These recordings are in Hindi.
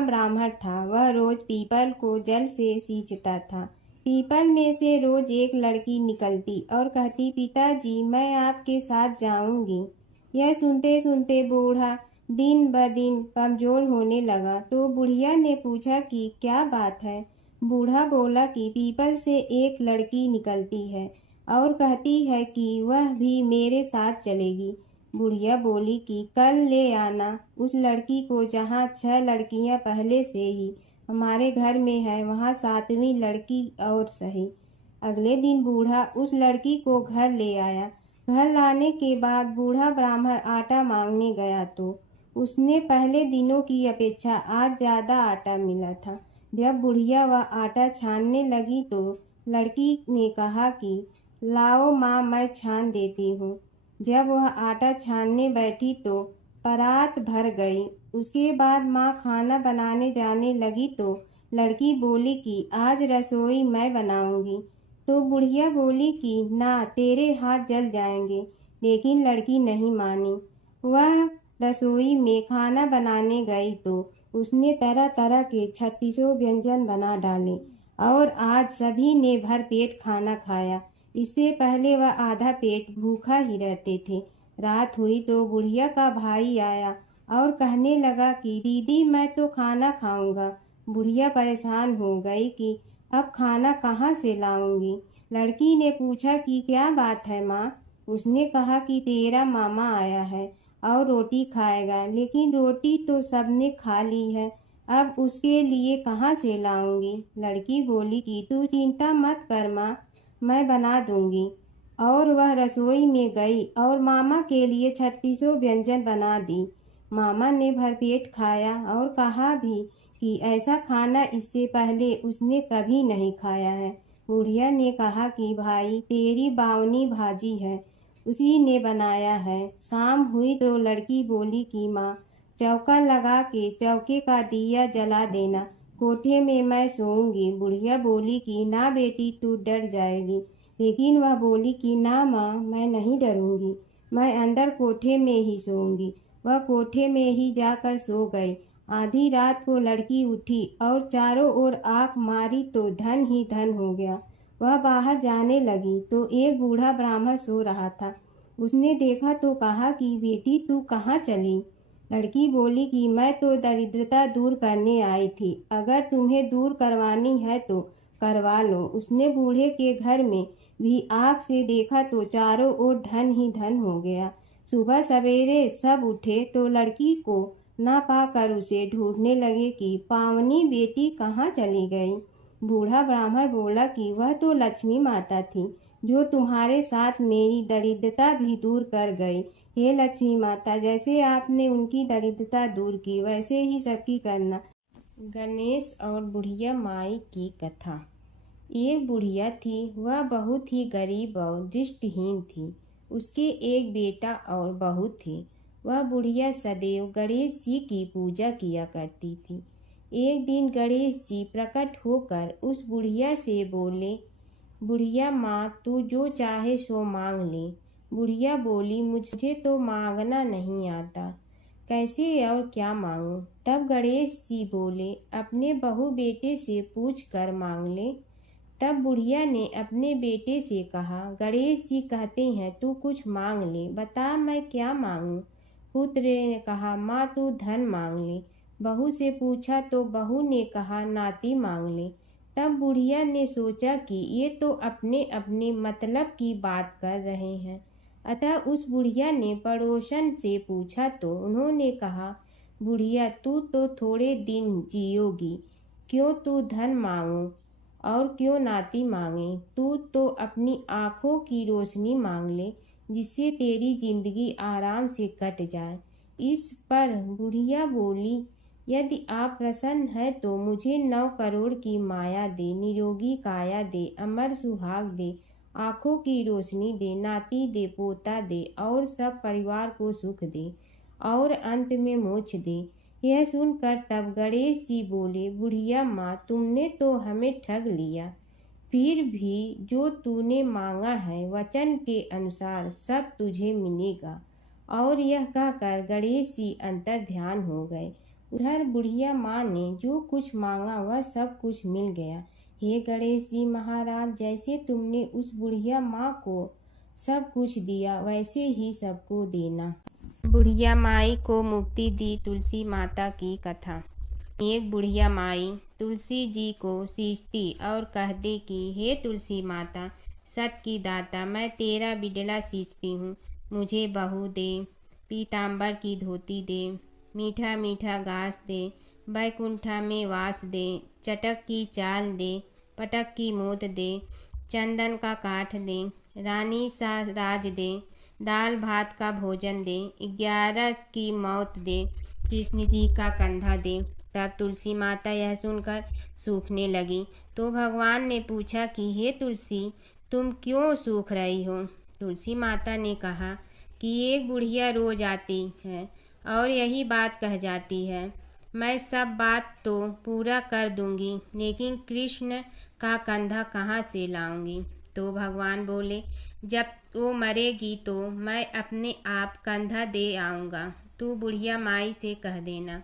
ब्राह्मण था। वह रोज पीपल को जल से सींचता था। पीपल में से रोज एक लड़की निकलती और कहती, पिताजी मैं आपके साथ जाऊंगी। यह सुनते सुनते बूढ़ा दिन ब दिन कमजोर होने लगा। तो बुढ़िया ने पूछा कि क्या बात है। बूढ़ा बोला कि पीपल से एक लड़की निकलती है और कहती है कि वह भी मेरे साथ चलेगी। बुढ़िया बोली कि कल ले आना उस लड़की को, जहाँ 6 लड़कियां पहले से ही हमारे घर में है, वहाँ 7वीं लड़की और सही। अगले दिन बूढ़ा उस लड़की को घर ले आया। घर लाने के बाद बूढ़ा ब्राह्मण आटा मांगने गया तो उसने पहले दिनों की अपेक्षा आज ज्यादा आटा मिला था। जब बुढ़िया वह आटा छानने लगी तो लड़की ने कहा कि लाओ माँ, मैं छान देती हूँ। जब वह आटा छानने बैठी तो परात भर गई। उसके बाद माँ खाना बनाने जाने लगी तो लड़की बोली कि आज रसोई मैं बनाऊंगी। तो बुढ़िया बोली कि ना, तेरे हाथ जल जाएंगे। लेकिन लड़की नहीं मानी। वह रसोई में खाना बनाने गई तो उसने तरह तरह के 36 व्यंजन बना डाले और आज सभी ने भर पेट खाना खाया। इससे पहले वह आधा पेट भूखा ही रहते थे। रात हुई तो बुढ़िया का भाई आया और कहने लगा कि दीदी मैं तो खाना खाऊंगा। बुढ़िया परेशान हो गई कि अब खाना कहाँ से लाऊंगी। लड़की ने पूछा कि क्या बात है माँ। उसने कहा कि तेरा मामा आया है और रोटी खाएगा, लेकिन रोटी तो सबने खा ली है, अब उसके लिए कहाँ से लाऊंगी। लड़की बोली कि तू चिंता मत कर माँ, मैं बना दूंगी। और वह रसोई में गई और मामा के लिए 36 व्यंजन बना दी। मामा ने भरपेट खाया और कहा भी कि ऐसा खाना इससे पहले उसने कभी नहीं खाया है। बुढ़िया ने कहा कि भाई तेरी बावनी भाजी है, उसी ने बनाया है। शाम हुई तो लड़की बोली कि माँ चौका लगा के चौके का दिया जला देना, कोठे में मैं सोऊंगी। बुढ़िया बोली कि ना बेटी, तू डर जाएगी। लेकिन वह बोली कि ना माँ, मैं नहीं डरूंगी, मैं अंदर कोठे में ही सोऊंगी। वह कोठे में ही जाकर सो गई। आधी रात को लड़की उठी और चारों ओर आंख मारी तो धन ही धन हो गया। वह बाहर जाने लगी तो एक बूढ़ा ब्राह्मण सो रहा था। उसने देखा तो कहा कि बेटी तू कहाँ चली। लड़की बोली कि मैं तो दरिद्रता दूर करने आई थी, अगर तुम्हें दूर करवानी है तो करवा लो। उसने बूढ़े के घर में भी आँख से देखा तो चारों ओर धन ही धन हो गया। सुबह सवेरे सब उठे तो लड़की को ना पाकर उसे ढूंढने लगे कि पावनी बेटी कहाँ चली गई। बूढ़ा ब्राह्मण बोला कि वह तो लक्ष्मी माता थी, जो तुम्हारे साथ मेरी दरिद्रता भी दूर कर गई। हे लक्ष्मी माता, जैसे आपने उनकी दरिद्रता दूर की, वैसे ही सबकी करना। गणेश और बुढ़िया माई की कथा। एक बुढ़िया थी, वह बहुत ही गरीब और दृष्टिहीन थी। उसके एक बेटा और बहू थे। वह बुढ़िया सदैव गणेश जी की पूजा किया करती थी। एक दिन गणेश जी प्रकट होकर उस बुढ़िया से बोले, बुढ़िया माँ, तू जो चाहे सो मांग ले। बुढ़िया बोली, मुझे तो मांगना नहीं आता, कैसे और क्या मांगूं। तब गणेश जी बोले, अपने बहू बेटे से पूछ कर मांग ले। तब बुढ़िया ने अपने बेटे से कहा, गणेश जी कहते हैं तू कुछ मांग ले, बता मैं क्या मांगूं। पुत्र ने कहा, माँ तू धन मांग ले। बहू से पूछा तो बहू ने कहा, नाती मांग ले। तब बुढ़िया ने सोचा कि ये तो अपने अपने मतलब की बात कर रहे हैं, अतः उस बुढ़िया ने पड़ोसन से पूछा तो उन्होंने कहा, बुढ़िया तू तो थोड़े दिन जियोगी, क्यों तू धन मांगो और क्यों नाती मांगे। तू तो अपनी आँखों की रोशनी मांग ले, जिससे तेरी जिंदगी आराम से कट जाए। इस पर बुढ़िया बोली, यदि आप प्रसन्न है तो मुझे 9 करोड़ की माया दे, निरोगी काया दे, अमर सुहाग दे, आँखों की रोशनी दे, नाती दे, पोता दे और सब परिवार को सुख दे और अंत में मोक्ष दे। यह सुनकर तब गणेश जी बोले, बुढ़िया माँ, तुमने तो हमें ठग लिया, फिर भी जो तूने मांगा है वचन के अनुसार सब तुझे मिलेगा। और यह कहकर गणेश जी अंतर ध्यान हो गए। उधर बुढ़िया माँ ने जो कुछ मांगा वह सब कुछ मिल गया। हे गणेश जी महाराज, जैसे तुमने उस बुढ़िया माँ को सब कुछ दिया वैसे ही सबको देना। बुढ़िया माई को मुक्ति दी तुलसी माता की कथा। एक बुढ़िया माई तुलसी जी को सींचती और कहती कि हे तुलसी माता, सत की दाता, मैं तेरा बिडला सींचती हूँ, मुझे बहू दे, पीताम्बर की धोती दे, मीठा मीठा घास दे, बैकुंठा में वास दे, चटक की चाल दे, पटक की मोत दे, चंदन का काठ दे, रानी सा राज दे, दाल भात का भोजन दे, 11 की मौत दे, कृष्ण जी का कंधा दे। तब तुलसी माता यह सुनकर सूखने लगी। तो भगवान ने पूछा कि हे तुलसी, तुम क्यों सूख रही हो? तुलसी माता ने कहा कि एक बुढ़िया रोज आती है और यही बात कह जाती है, मैं सब बात तो पूरा कर दूंगी, लेकिन कृष्ण का कंधा कहाँ से लाऊंगी? तो भगवान बोले, जब वो मरेगी तो मैं अपने आप कंधा दे आऊँगा, तू बुढ़िया माई से कह देना।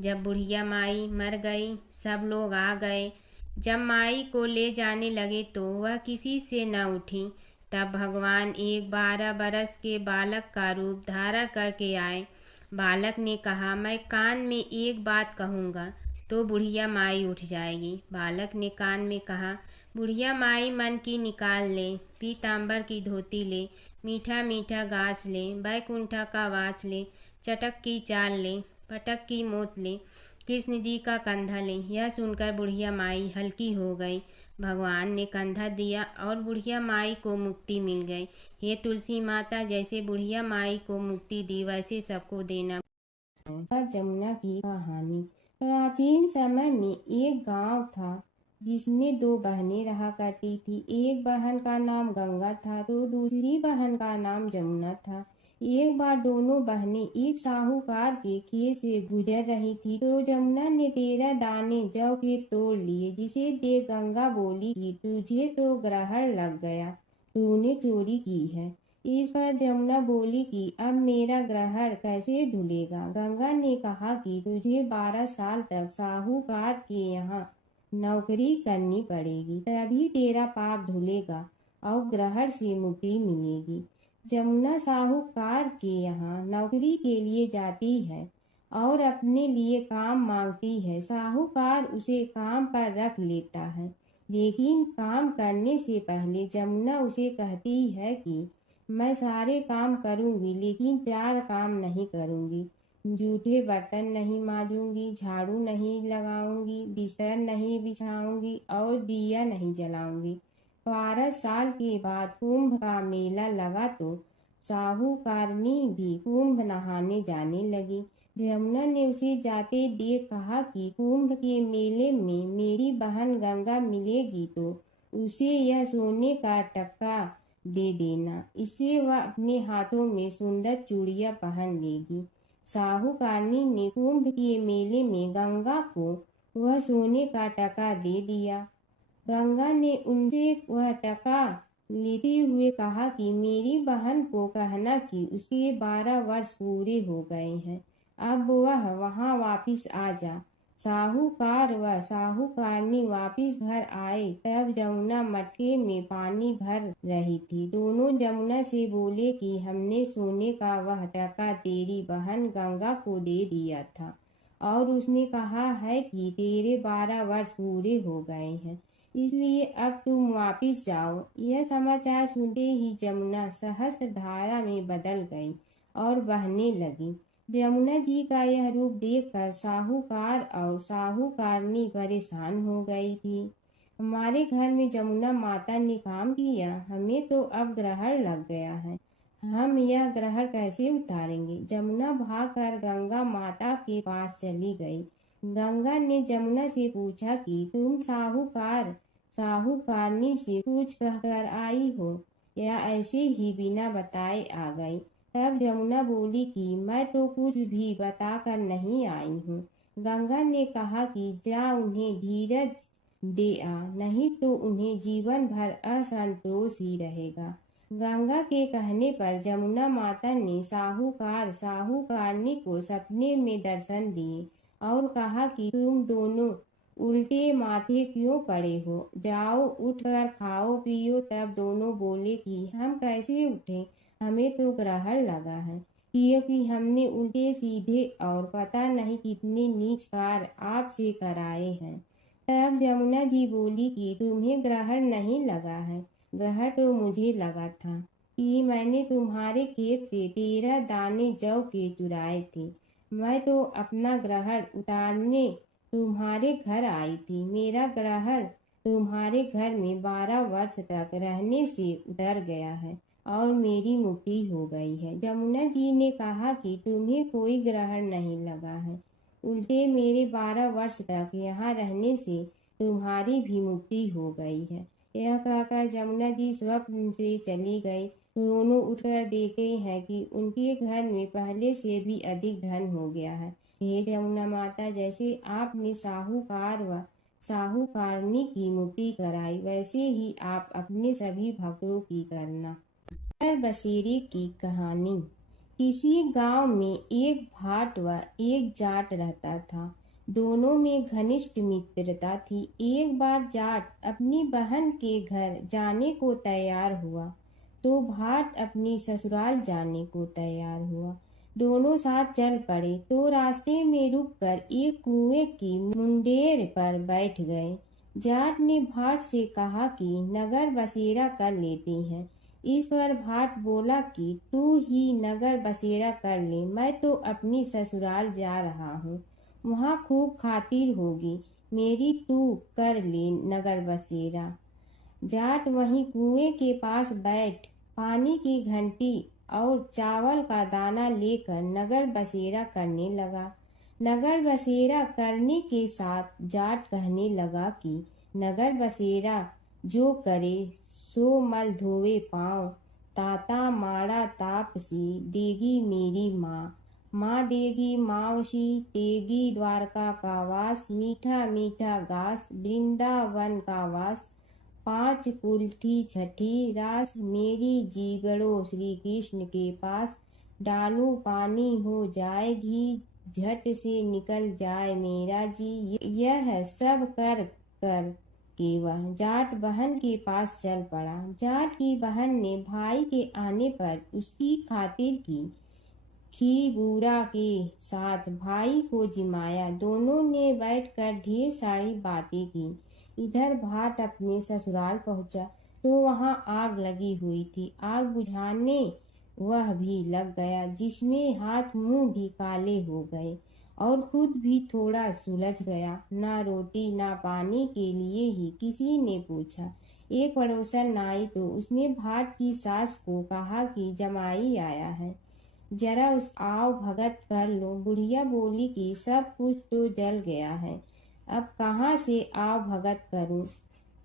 जब बुढ़िया माई मर गई, सब लोग आ गए। जब माई को ले जाने लगे तो वह किसी से न उठी। तब भगवान एक 12 बरस के बालक का रूप धारण करके आए। बालक ने कहा, मैं कान में एक बात कहूँगा तो बुढ़िया माई उठ जाएगी। बालक ने कान में कहा, बुढ़िया माई मन की निकाल ले, पीताम्बर की धोती ले, मीठा मीठा घास ले, बैकुंठा का वास ले, चटक की चाल ले, पटक की मोत ले, कृष्ण जी का कंधा ले। यह सुनकर बुढ़िया माई हल्की हो गई। भगवान ने कंधा दिया और बुढ़िया माई को मुक्ति मिल गई। हे तुलसी माता, जैसे बुढ़िया माई को मुक्ति दी वैसे सबको देना। जमुना की कहानी। प्राचीन समय में एक गांव था जिसमें 2 बहनें रहा करती थी। एक बहन का नाम गंगा था तो दूसरी बहन का नाम जमुना था। एक बार दोनों बहनें एक साहूकार के खेत से गुजर रही थी तो जमुना ने 13 दाने जौ के तोड़ लिए, जिसे देख गंगा बोली कि तुझे तो ग्रहण लग गया, तूने चोरी की है। इस पर जमुना बोली कि अब मेरा ग्रहण कैसे धुलेगा। गंगा ने कहा कि तुझे 12 साल तक साहूकार के यहाँ नौकरी करनी पड़ेगी, तभी तेरा पाप धुलेगा और ग्रहण से मुक्ति मिलेगी। जमुना साहूकार के यहाँ नौकरी के लिए जाती है और अपने लिए काम मांगती है। साहूकार उसे काम पर रख लेता है, लेकिन काम करने से पहले जमुना उसे कहती है कि मैं सारे काम करूंगी लेकिन 4 काम नहीं करूंगी। जूठे बर्तन नहीं मांजूंगी, झाड़ू नहीं लगाऊंगी, बिस्तर नहीं बिछाऊंगी और दिया नहीं जलाऊंगी। 12 साल के बाद कुंभ का मेला लगा तो साहूकारनी भी कुंभ नहाने जाने लगी। जमुना ने उसे जाते देख कहा कि कुंभ के मेले में मेरी बहन गंगा मिलेगी तो उसे यह सोने का टक्का दे देना, इससे वह अपने हाथों में सुंदर चूड़ियां पहन लेगी। साहूकारनी ने कुंभ के मेले में गंगा को वह सोने का टका दे दिया। गंगा ने उनसे वह टका लेते हुए कहा कि मेरी बहन को कहना कि उसके 12 वर्ष पूरे हो गए हैं, अब वह वहां वापिस आ जा। साहूकार व साहूकारनी वापिस घर आए तब जमुना मटके में पानी भर रही थी। दोनों जमुना से बोले कि हमने सोने का वह टका तेरी बहन गंगा को दे दिया था और उसने कहा है कि तेरे 12 वर्ष पूरे हो गए हैं, इसलिए अब तुम वापिस जाओ। यह समाचार सुनते ही जमुना सहस्त्र धारा में बदल गई और बहने लगी। जमुना जी का यह रूप देखकर साहूकार और साहूकारनी परेशान हो गई थी। हमारे घर में जमुना माता ने काम किया, हमें तो अब ग्रहण लग गया है, हम यह ग्रहण कैसे उतारेंगे। जमुना भागकर गंगा माता के पास चली गई। गंगा ने जमुना से पूछा कि तुम साहूकारनी से कुछ कहकर आई हो या ऐसे ही बिना बताए आ गई। तब जमुना बोली कि मैं तो कुछ भी बताकर नहीं आई हूँ। गंगा ने कहा कि जा उन्हें धीरज दे आ, नहीं तो उन्हें जीवन भर असंतोष ही रहेगा। गंगा के कहने पर जमुना माता ने साहूकारनी को सपने में दर्शन दिए और कहा कि तुम दोनों उल्टे माथे क्यों पड़े हो, जाओ उठकर खाओ पियो। तब दोनों बोले कि हम कैसे उठें, हमें तो ग्रहण लगा है, क्योंकि हमने उल्टे सीधे और पता नहीं कितने नीच कार्य आपसे कराए हैं। तब जमुना जी बोली कि तुम्हें ग्रहण नहीं लगा है, ग्रहण तो मुझे लगा था कि मैंने तुम्हारे खेत से 13 दाने जौ के चुराए थे। मैं तो अपना ग्रहण उतारने तुम्हारे घर आई थी। मेरा ग्रहण तुम्हारे घर में 12 वर्ष तक रहने से उतर गया है और मेरी मुक्ति हो गई है। जमुना जी ने कहा कि तुम्हें कोई ग्रहण नहीं लगा है, उल्टे मेरे 12 वर्ष तक यहाँ रहने से तुम्हारी भी मुक्ति हो गई है। यह कहकर जमुना जी स्वप्न से चली गई। दोनों उठकर देखते हैं कि उनके घर में पहले से भी अधिक धन हो गया है। हे जमुना माता, जैसे आपने साहूकार व साहूकारनी की मुक्ति कराई, वैसे ही आप अपने सभी भक्तों की करना। नगर बसेरे की कहानी। किसी गांव में एक भाट व एक जाट रहता था। दोनों में घनिष्ठ मित्रता थी। एक बार जाट अपनी बहन के घर जाने को तैयार हुआ तो भाट अपनी ससुराल जाने को तैयार हुआ। दोनों साथ चल पड़े तो रास्ते में रुककर एक कुएं की मुंडेर पर बैठ गए। जाट ने भाट से कहा कि नगर बसेरा कर लेते हैं। इस पर भाट बोला कि तू ही नगर बसेरा कर ले, मैं तो अपनी ससुराल जा रहा हूँ, वहाँ खूब खातिर होगी मेरी, तू कर ले नगर बसेरा। जाट वहीं कुएं के पास बैठ पानी की घंटी और चावल का दाना लेकर नगर बसेरा करने लगा। नगर बसेरा करने के साथ जाट कहने लगा कि नगर बसेरा जो करे सो मल धोवे पाँव, ताता माड़ा तापसी देगी मेरी माँ, माँ देगी मावशी तेगी द्वारका का वास, मीठा मीठा घास वृंदावन का वास, 5 कुल्ठी छठी रास मेरी जीवड़ो श्री कृष्ण के पास, डालू पानी हो जाए घी झट से निकल जाए मेरा जी। यह सब कर कर के वह जाट बहन के पास चल पड़ा। जाट की बहन ने भाई के आने पर उसकी खातिर की। खी बूरा के साथ भाई को जिमाया। दोनों ने बैठकर ढेर सारी बातें की। इधर भाट अपने ससुराल पहुंचा तो वहां आग लगी हुई थी। आग बुझाने वह भी लग गया, जिसमें हाथ मुंह भी काले हो गए और खुद भी थोड़ा सुलझ गया। ना रोटी ना पानी के लिए ही किसी ने पूछा। एक पड़ोसन आई तो उसने भाट की सास को कहा कि जमाई आया है, जरा उस आओ भगत कर लो। बुढ़िया बोली कि सब कुछ तो जल गया है, अब कहाँ से आओ भगत करूं।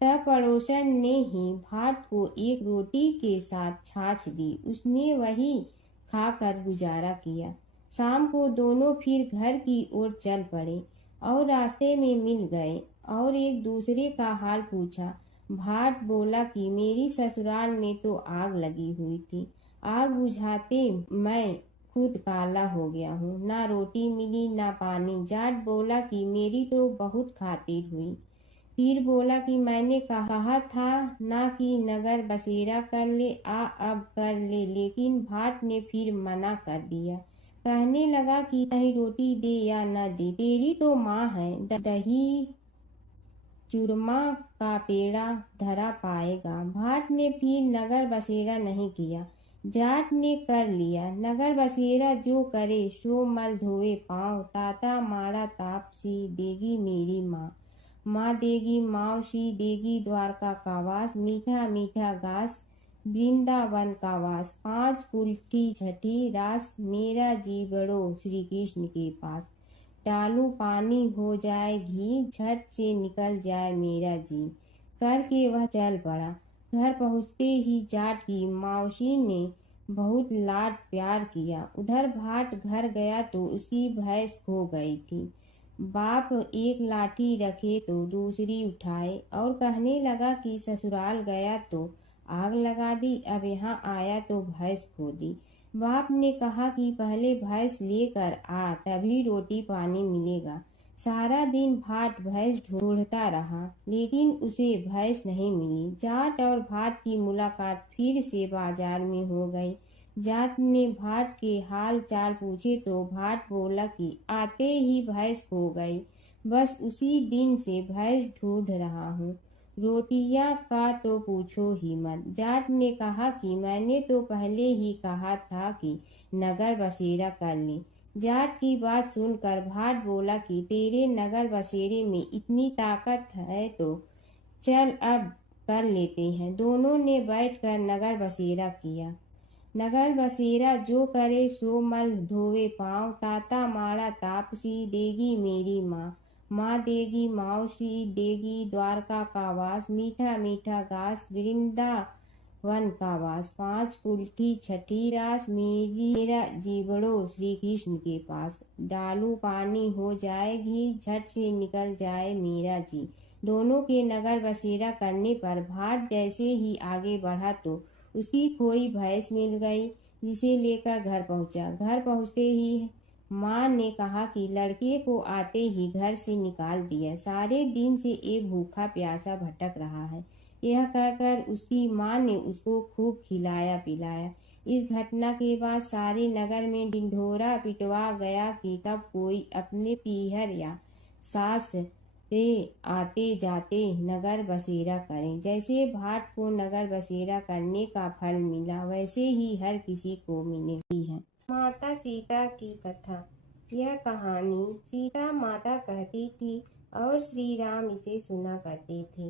तब पड़ोसन ने ही भाट को एक रोटी के साथ छाछ दी। उसने वही खाकर गुजारा किया। शाम को दोनों फिर घर की ओर चल पड़े और रास्ते में मिल गए और एक दूसरे का हाल पूछा। भाट बोला कि मेरी ससुराल में तो आग लगी हुई थी, आग बुझाते मैं खुद काला हो गया हूँ, ना रोटी मिली ना पानी। जाट बोला कि मेरी तो बहुत खातिर हुई। फिर बोला कि मैंने कहा था ना कि नगर बसेरा कर ले, अब कर ले, लेकिन भाट ने फिर मना कर दिया। कहने लगा कि चाहे रोटी दे या न दे, तेरी तो माँ है, दही चूरमा का पेड़ा धरा पाएगा। भाट ने फिर नगर बसेरा नहीं किया। जाट ने कर लिया। नगर बसेरा जो करे सो मल धोवे पाँव, ताता माड़ा तापसी देगी मेरी माँ, माँ देगी मावशी देगी द्वारका का वास, मीठा मीठा घास वृंदावन का वास, 5 कुल्ठी छठी रास मेरा जीवड़ो श्री कृष्ण के पास, डालू पानी हो जाए घी झट से निकल जाए मेरा जी। करके वह चल पड़ा। घर पहुँचते ही जाट की मावशी ने बहुत लाड प्यार किया। उधर भाट घर गया तो उसकी भैंस खो गई थी। बाप एक लाठी रखे तो दूसरी उठाए और कहने लगा कि ससुराल गया तो आग लगा दी, अब यहाँ आया तो भैंस खो दी। बाप ने कहा कि पहले भैंस लेकर आ, तभी रोटी पानी मिलेगा। सारा दिन भाट भैंस ढूंढता रहा, लेकिन उसे भैंस नहीं मिली। जाट और भाट की मुलाकात फिर से बाजार में हो गई। जाट ने भाट के हाल चाल पूछे तो भाट बोला कि आते ही भैंस खो गई। बस उसी दिन से भैंस ढूंढ रहा हूँ। रोटियां का तो पूछो ही मत। जाट ने कहा कि मैंने तो पहले ही कहा था कि नगर बसेरा कर ले। जाट की बात सुनकर भाट बोला कि तेरे नगर बसेरे में इतनी ताकत है तो चल अब कर लेते हैं। दोनों ने बैठकर नगर बसेरा किया। नगर बसेरा जो करे सो मल धोवे पाँव। ताता माड़ा तापसी देगी मेरी माँ। माँ देगी मौसी देगी द्वारका का वास। मीठा मीठा घास वृंदावन का वास। पाँच कुल्ठी छठी रास मेरा जीवड़ो श्री कृष्ण के पास। डालू पानी हो जाए घी झट से निकल जाए मेरा जी। दोनों के नगर बसेरा करने पर भाट जैसे ही आगे बढ़ा तो उसकी खोई भैंस मिल गई, जिसे लेकर घर पहुंचा। घर पहुंचते ही माँ ने कहा कि लड़के को आते ही घर से निकाल दिया। सारे दिन से ये भूखा प्यासा भटक रहा है। यह कहकर उसकी माँ ने उसको खूब खिलाया पिलाया। इस घटना के बाद सारे नगर में ढिंढोरा पिटवा गया कि कब कोई अपने पीहर या सास से आते जाते नगर बसेरा करें। जैसे भाट को नगर बसेरा करने का फल मिला, वैसे ही हर किसी को मिलती है। माता सीता की कथा। यह कहानी सीता माता कहती थी और श्री राम इसे सुना करते थे।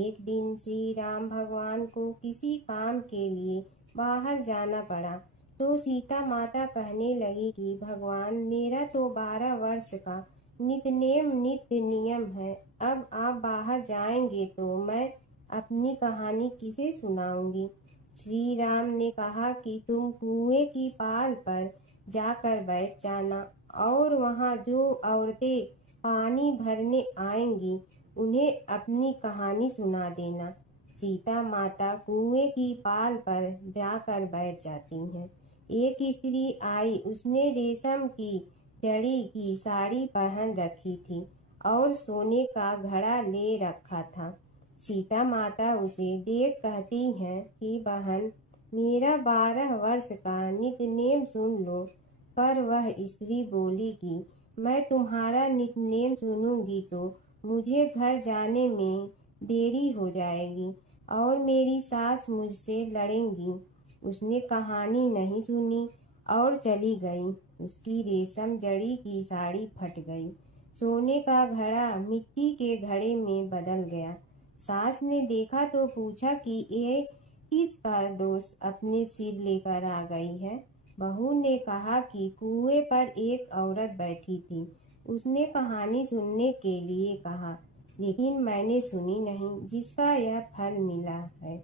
एक दिन श्री राम भगवान को किसी काम के लिए बाहर जाना पड़ा, तो सीता माता कहने लगी कि भगवान, मेरा तो 12 वर्ष का नित्य नियम है। अब आप बाहर जाएंगे तो मैं अपनी कहानी किसे सुनाऊंगी। श्री राम ने कहा कि तुम कुएं की पाल पर जाकर बैठ जाना और वहां जो औरतें पानी भरने आएंगी उन्हें अपनी कहानी सुना देना। सीता माता कुएं की पाल पर जाकर बैठ जाती हैं। एक स्त्री आई, उसने रेशम की जड़ी की साड़ी पहन रखी थी और सोने का घड़ा ले रखा था। सीता माता उसे देख कहती हैं कि बहन, मेरा 12 वर्ष का नित्य सुन लो। पर वह स्त्री बोली कि मैं तुम्हारा नित्य सुनूंगी तो मुझे घर जाने में देरी हो जाएगी और मेरी सास मुझसे लड़ेंगी। उसने कहानी नहीं सुनी और चली गई। उसकी रेशम जड़ी की साड़ी फट गई। सोने का घड़ा मिट्टी के घड़े में बदल गया। सास ने देखा तो पूछा कि ये किसका दोष अपने सिर लेकर आ गई है। बहू ने कहा कि कुएं पर एक औरत बैठी थी। उसने कहानी सुनने के लिए कहा, लेकिन मैंने सुनी नहीं, जिसका यह फल मिला है।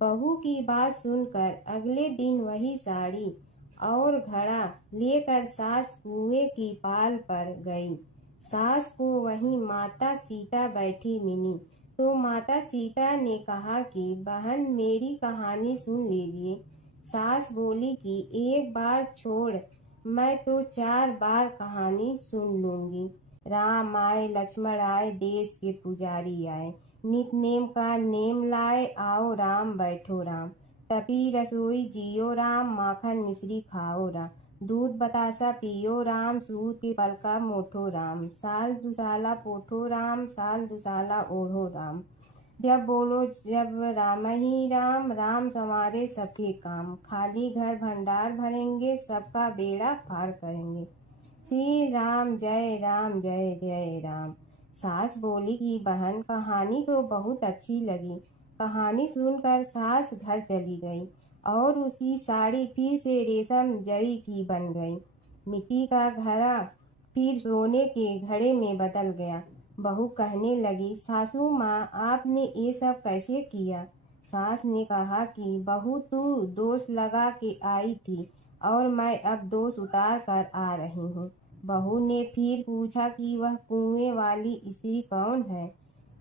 बहू की बात सुनकर अगले दिन वही साड़ी और घड़ा लेकर सास कुएं की पाल पर गई। सास को वहीं माता सीता बैठी मिली, तो माता सीता ने कहा कि बहन, मेरी कहानी सुन लीजिए। सास बोली कि एक बार छोड़, मैं तो 4 बार कहानी सुन लूंगी। राम आए लक्ष्मण आए, देश के पुजारी आए, नित नेम का नेम लाए, आओ राम बैठो राम। तपी रसोई जियो राम, माखन मिश्री खाओ राम। दूध बतासा पियो राम, सूत के पलका मोठो राम। साल दुसाला पोठो राम, साल दुसाला ओढ़ो राम। जब बोलो जब राम ही राम, राम संवारे सबके काम। खाली घर भंडार भरेंगे, सबका बेड़ा पार करेंगे। श्री राम जय जय राम। सास बोली कि बहन, कहानी तो बहुत अच्छी लगी। कहानी सुनकर सास घर चली गई और उसकी साड़ी फिर से रेशम जड़ी की बन गई। मिट्टी का घड़ा फिर सोने के घड़े में बदल गया। बहू कहने लगी, सासू माँ, आपने ये सब कैसे किया। सास ने कहा कि बहू, तू दोष लगा के आई थी और मैं अब दोष उतार कर आ रही हूँ। बहू ने फिर पूछा कि वह कुएं वाली स्त्री कौन है।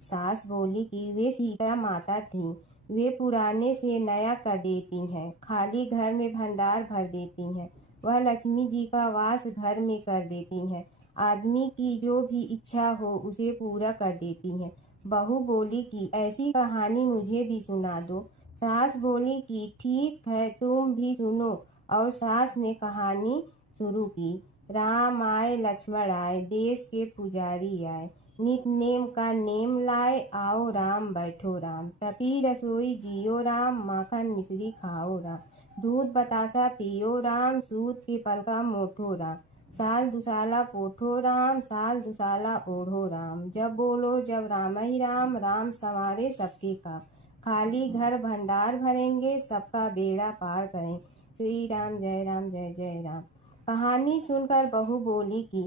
सास बोली कि वे सीता माता थी। वे पुराने से नया कर देती हैं, खाली घर में भंडार भर देती हैं। वह लक्ष्मी जी का वास घर में कर देती हैं। आदमी की जो भी इच्छा हो उसे पूरा कर देती हैं। बहू बोली कि ऐसी कहानी मुझे भी सुना दो। सास बोली कि ठीक है, तुम भी सुनो। और सास ने कहानी शुरू की। राम आए लक्ष्मण आए, देश के पुजारी आए, नित नेम का नेम लाए, आओ राम बैठो राम, तपी रसोई जियो राम, माखन मिश्री खाओ राम, दूध बतासा पियो राम, सूत के पलका मोठो राम, साल दुसाला पोठो राम, साल दुसाला ओढ़ो राम, जब बोलो जब राम ही राम, राम संवारे सबके काम, खाली घर भंडार भरेंगे, सबका बेड़ा पार करें, श्री राम जय जय राम। कहानी सुनकर बहू बोली कि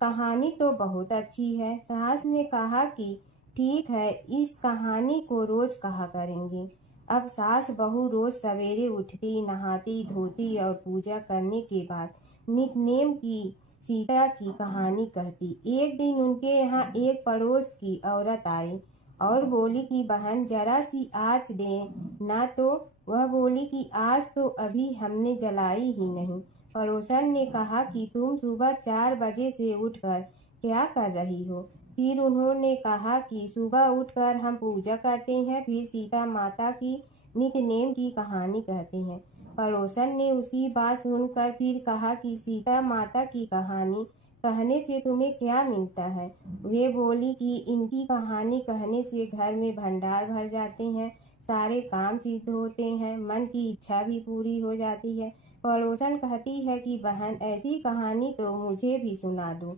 कहानी तो बहुत अच्छी है। सास ने कहा कि ठीक है, इस कहानी को रोज कहा करेंगे। अब सास बहू रोज सवेरे उठती, नहाती धोती और पूजा करने के बाद नित्य की सीता की कहानी कहती। एक दिन उनके यहाँ एक पड़ोस की औरत आई और बोली कि बहन जरा सी आँच दे ना। तो वह बोली कि आज तो अभी हमने जलाई ही नहीं। पड़ोसन ने कहा कि तुम सुबह 4 बजे से उठकर क्या कर रही हो? फिर उन्होंने कहा कि सुबह उठकर हम पूजा करते हैं, फिर सीता माता की नित्य नेम की कहानी कहते हैं। पड़ोसन ने उसकी बात सुनकर फिर कहा कि सीता माता की कहानी कहने से तुम्हें क्या मिलता है? वे बोली कि इनकी कहानी कहने से घर में भंडार भर जाते हैं, सारे काम सिद्ध होते हैं, मन की इच्छा भी पूरी हो जाती है। पड़ोसन कहती है कि बहन ऐसी कहानी तो मुझे भी सुना दो।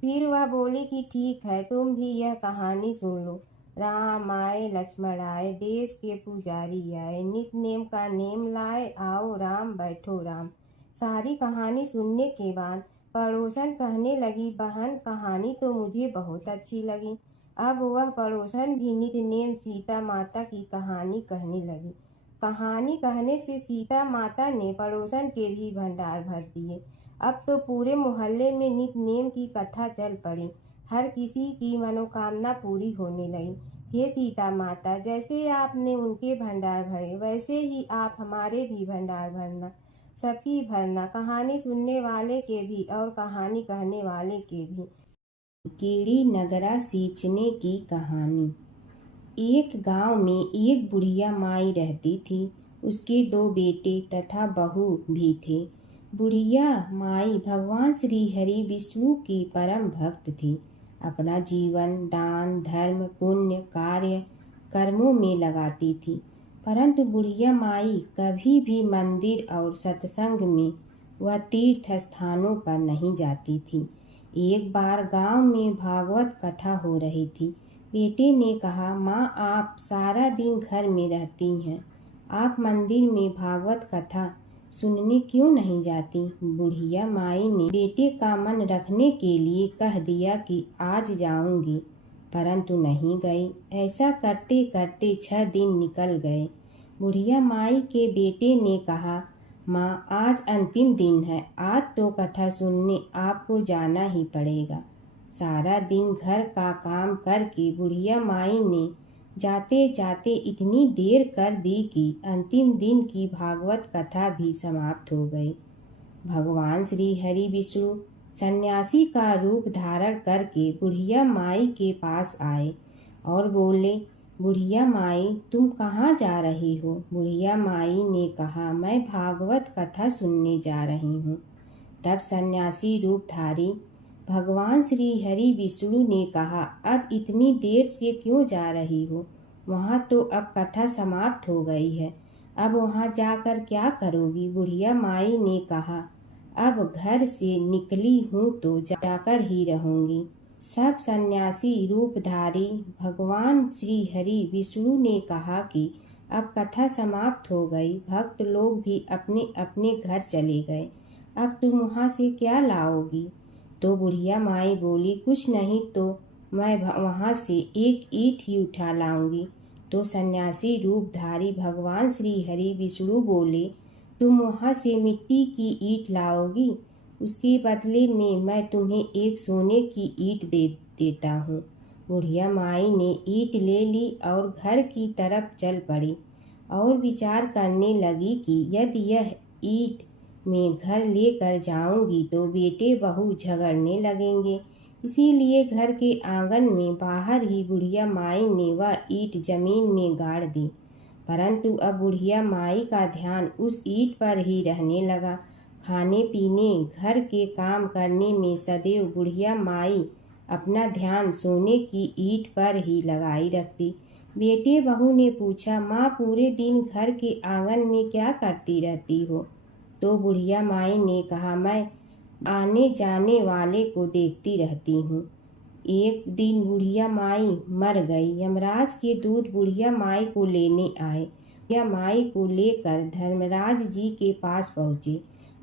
फिर वह बोली कि ठीक है, तुम भी यह कहानी सुन लो। राम आए लक्ष्मण आए, देश के पुजारी आए, नित नेम का नेम लाए, आओ राम बैठो राम। सारी कहानी सुनने के बाद पड़ोसन कहने लगी, बहन कहानी तो मुझे बहुत अच्छी लगी। अब वह पड़ोसन भी नित नेम सीता माता की कहानी कहने लगी। कहानी कहने से सीता माता ने पड़ोसन के भी भंडार भर दिए। अब तो पूरे मोहल्ले में नित नेम की कथा चल पड़ी। हर किसी की मनोकामना पूरी होने लगी। हे सीता माता, जैसे आपने उनके भंडार भरे, वैसे ही आप हमारे भी भंडार भरना, सबकी भरना, कहानी सुनने वाले के भी और कहानी कहने वाले के भी। कीड़ी नगरा सींचने की कहानी। एक गांव में एक बुढ़िया माई रहती थी। उसके 2 बेटे तथा बहू भी थे। बुढ़िया माई भगवान श्री हरि विष्णु की परम भक्त थी। अपना जीवन दान धर्म पुण्य कार्य कर्मों में लगाती थी। परंतु बुढ़िया माई कभी भी मंदिर और सत्संग में व तीर्थ स्थानों पर नहीं जाती थी। एक बार गांव में भागवत कथा हो रही थी। बेटे ने कहा, माँ आप सारा दिन घर में रहती हैं, आप मंदिर में भागवत कथा सुनने क्यों नहीं जाती? बुढ़िया माई ने बेटे का मन रखने के लिए कह दिया कि आज जाऊंगी, परंतु नहीं गई। ऐसा करते करते 6 दिन निकल गए। बुढ़िया माई के बेटे ने कहा, माँ आज अंतिम दिन है, आज तो कथा सुनने आपको जाना ही पड़ेगा। सारा दिन घर का काम करके बुढ़िया माई ने जाते जाते इतनी देर कर दी कि अंतिम दिन की भागवत कथा भी समाप्त हो गई। भगवान श्री हरि विष्णु सन्यासी का रूप धारण करके बुढ़िया माई के पास आए और बोले, बुढ़िया माई तुम कहाँ जा रही हो? बुढ़िया माई ने कहा, मैं भागवत कथा सुनने जा रही हूँ। तब सन्यासी रूपधारी भगवान श्री हरि विष्णु ने कहा, अब इतनी देर से क्यों जा रही हो? वहाँ तो अब कथा समाप्त हो गई है, अब वहाँ जाकर क्या करोगी? बुढ़िया माई ने कहा, अब घर से निकली हूँ तो जाकर ही रहूंगी। सब सन्यासी रूपधारी भगवान श्री हरि विष्णु ने कहा कि अब कथा समाप्त हो गई, भक्त लोग भी अपने अपने घर चले गए, अब तुम वहाँ से क्या लाओगी? तो बुढ़िया माई बोली, कुछ नहीं तो मैं वहाँ से एक ईंट ही उठा लाऊंगी। तो सन्यासी रूपधारी भगवान श्री हरि विष्णु बोले, तुम वहाँ से मिट्टी की ईंट लाओगी, उसके बदले में मैं तुम्हें एक सोने की ईंट दे देता हूँ। बुढ़िया माई ने ईंट ले ली और घर की तरफ चल पड़ी। और विचार करने लगी कि यदि यह ईंट में घर लेकर जाऊंगी तो बेटे बहू झगड़ने लगेंगे। इसीलिए घर के आंगन में बाहर ही बुढ़िया माई ने वह ईंट जमीन में गाड़ दी। परंतु अब बुढ़िया माई का ध्यान उस ईंट पर ही रहने लगा। खाने पीने, घर के काम करने में सदैव बुढ़िया माई अपना ध्यान सोने की ईंट पर ही लगाई रखती। बेटे बहू ने पूछा, माँ पूरे दिन घर के आंगन में क्या करती रहती हो? तो बुढ़िया माई ने कहा, मैं आने जाने वाले को देखती रहती हूँ। एक दिन बुढ़िया माई मर गई। यमराज के दूत बुढ़िया माई को लेने आए। बुढ़िया माई को लेकर धर्मराज जी के पास पहुँचे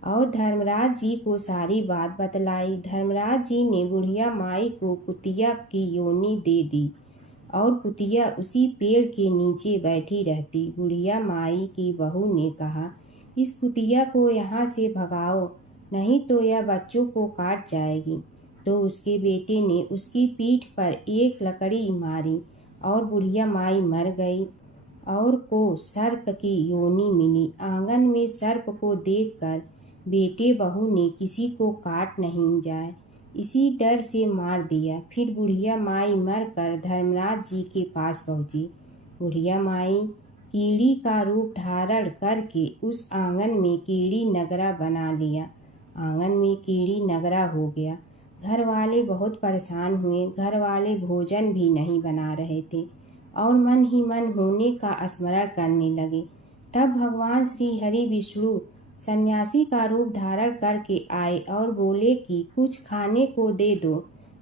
और धर्मराज जी को सारी बात बतलाई। धर्मराज जी ने बुढ़िया माई को कुतिया की योनि दे दी और कुतिया उसी पेड़ के नीचे बैठी रहती। बुढ़िया माई की बहू ने कहा, इस कुतिया को यहाँ से भगाओ, नहीं तो यह बच्चों को काट जाएगी। तो उसके बेटे ने उसकी पीठ पर एक लकड़ी मारी और बुढ़िया माई मर गई और को सर्प की योनि मिली। आंगन में सर्प को देखकर बेटे बहू ने किसी को काट नहीं जाए इसी डर से मार दिया। फिर बुढ़िया माई मरकर धर्मराज जी के पास पहुंची। बुढ़िया माई कीड़ी का रूप धारण करके उस आंगन में कीड़ी नगरा बना लिया। आंगन में कीड़ी नगरा हो गया। घर वाले बहुत परेशान हुए। घर वाले भोजन भी नहीं बना रहे थे और मन ही मन होने का स्मरण करने लगे। तब भगवान श्री हरि विष्णु सन्यासी का रूप धारण करके आए और बोले कि कुछ खाने को दे दो।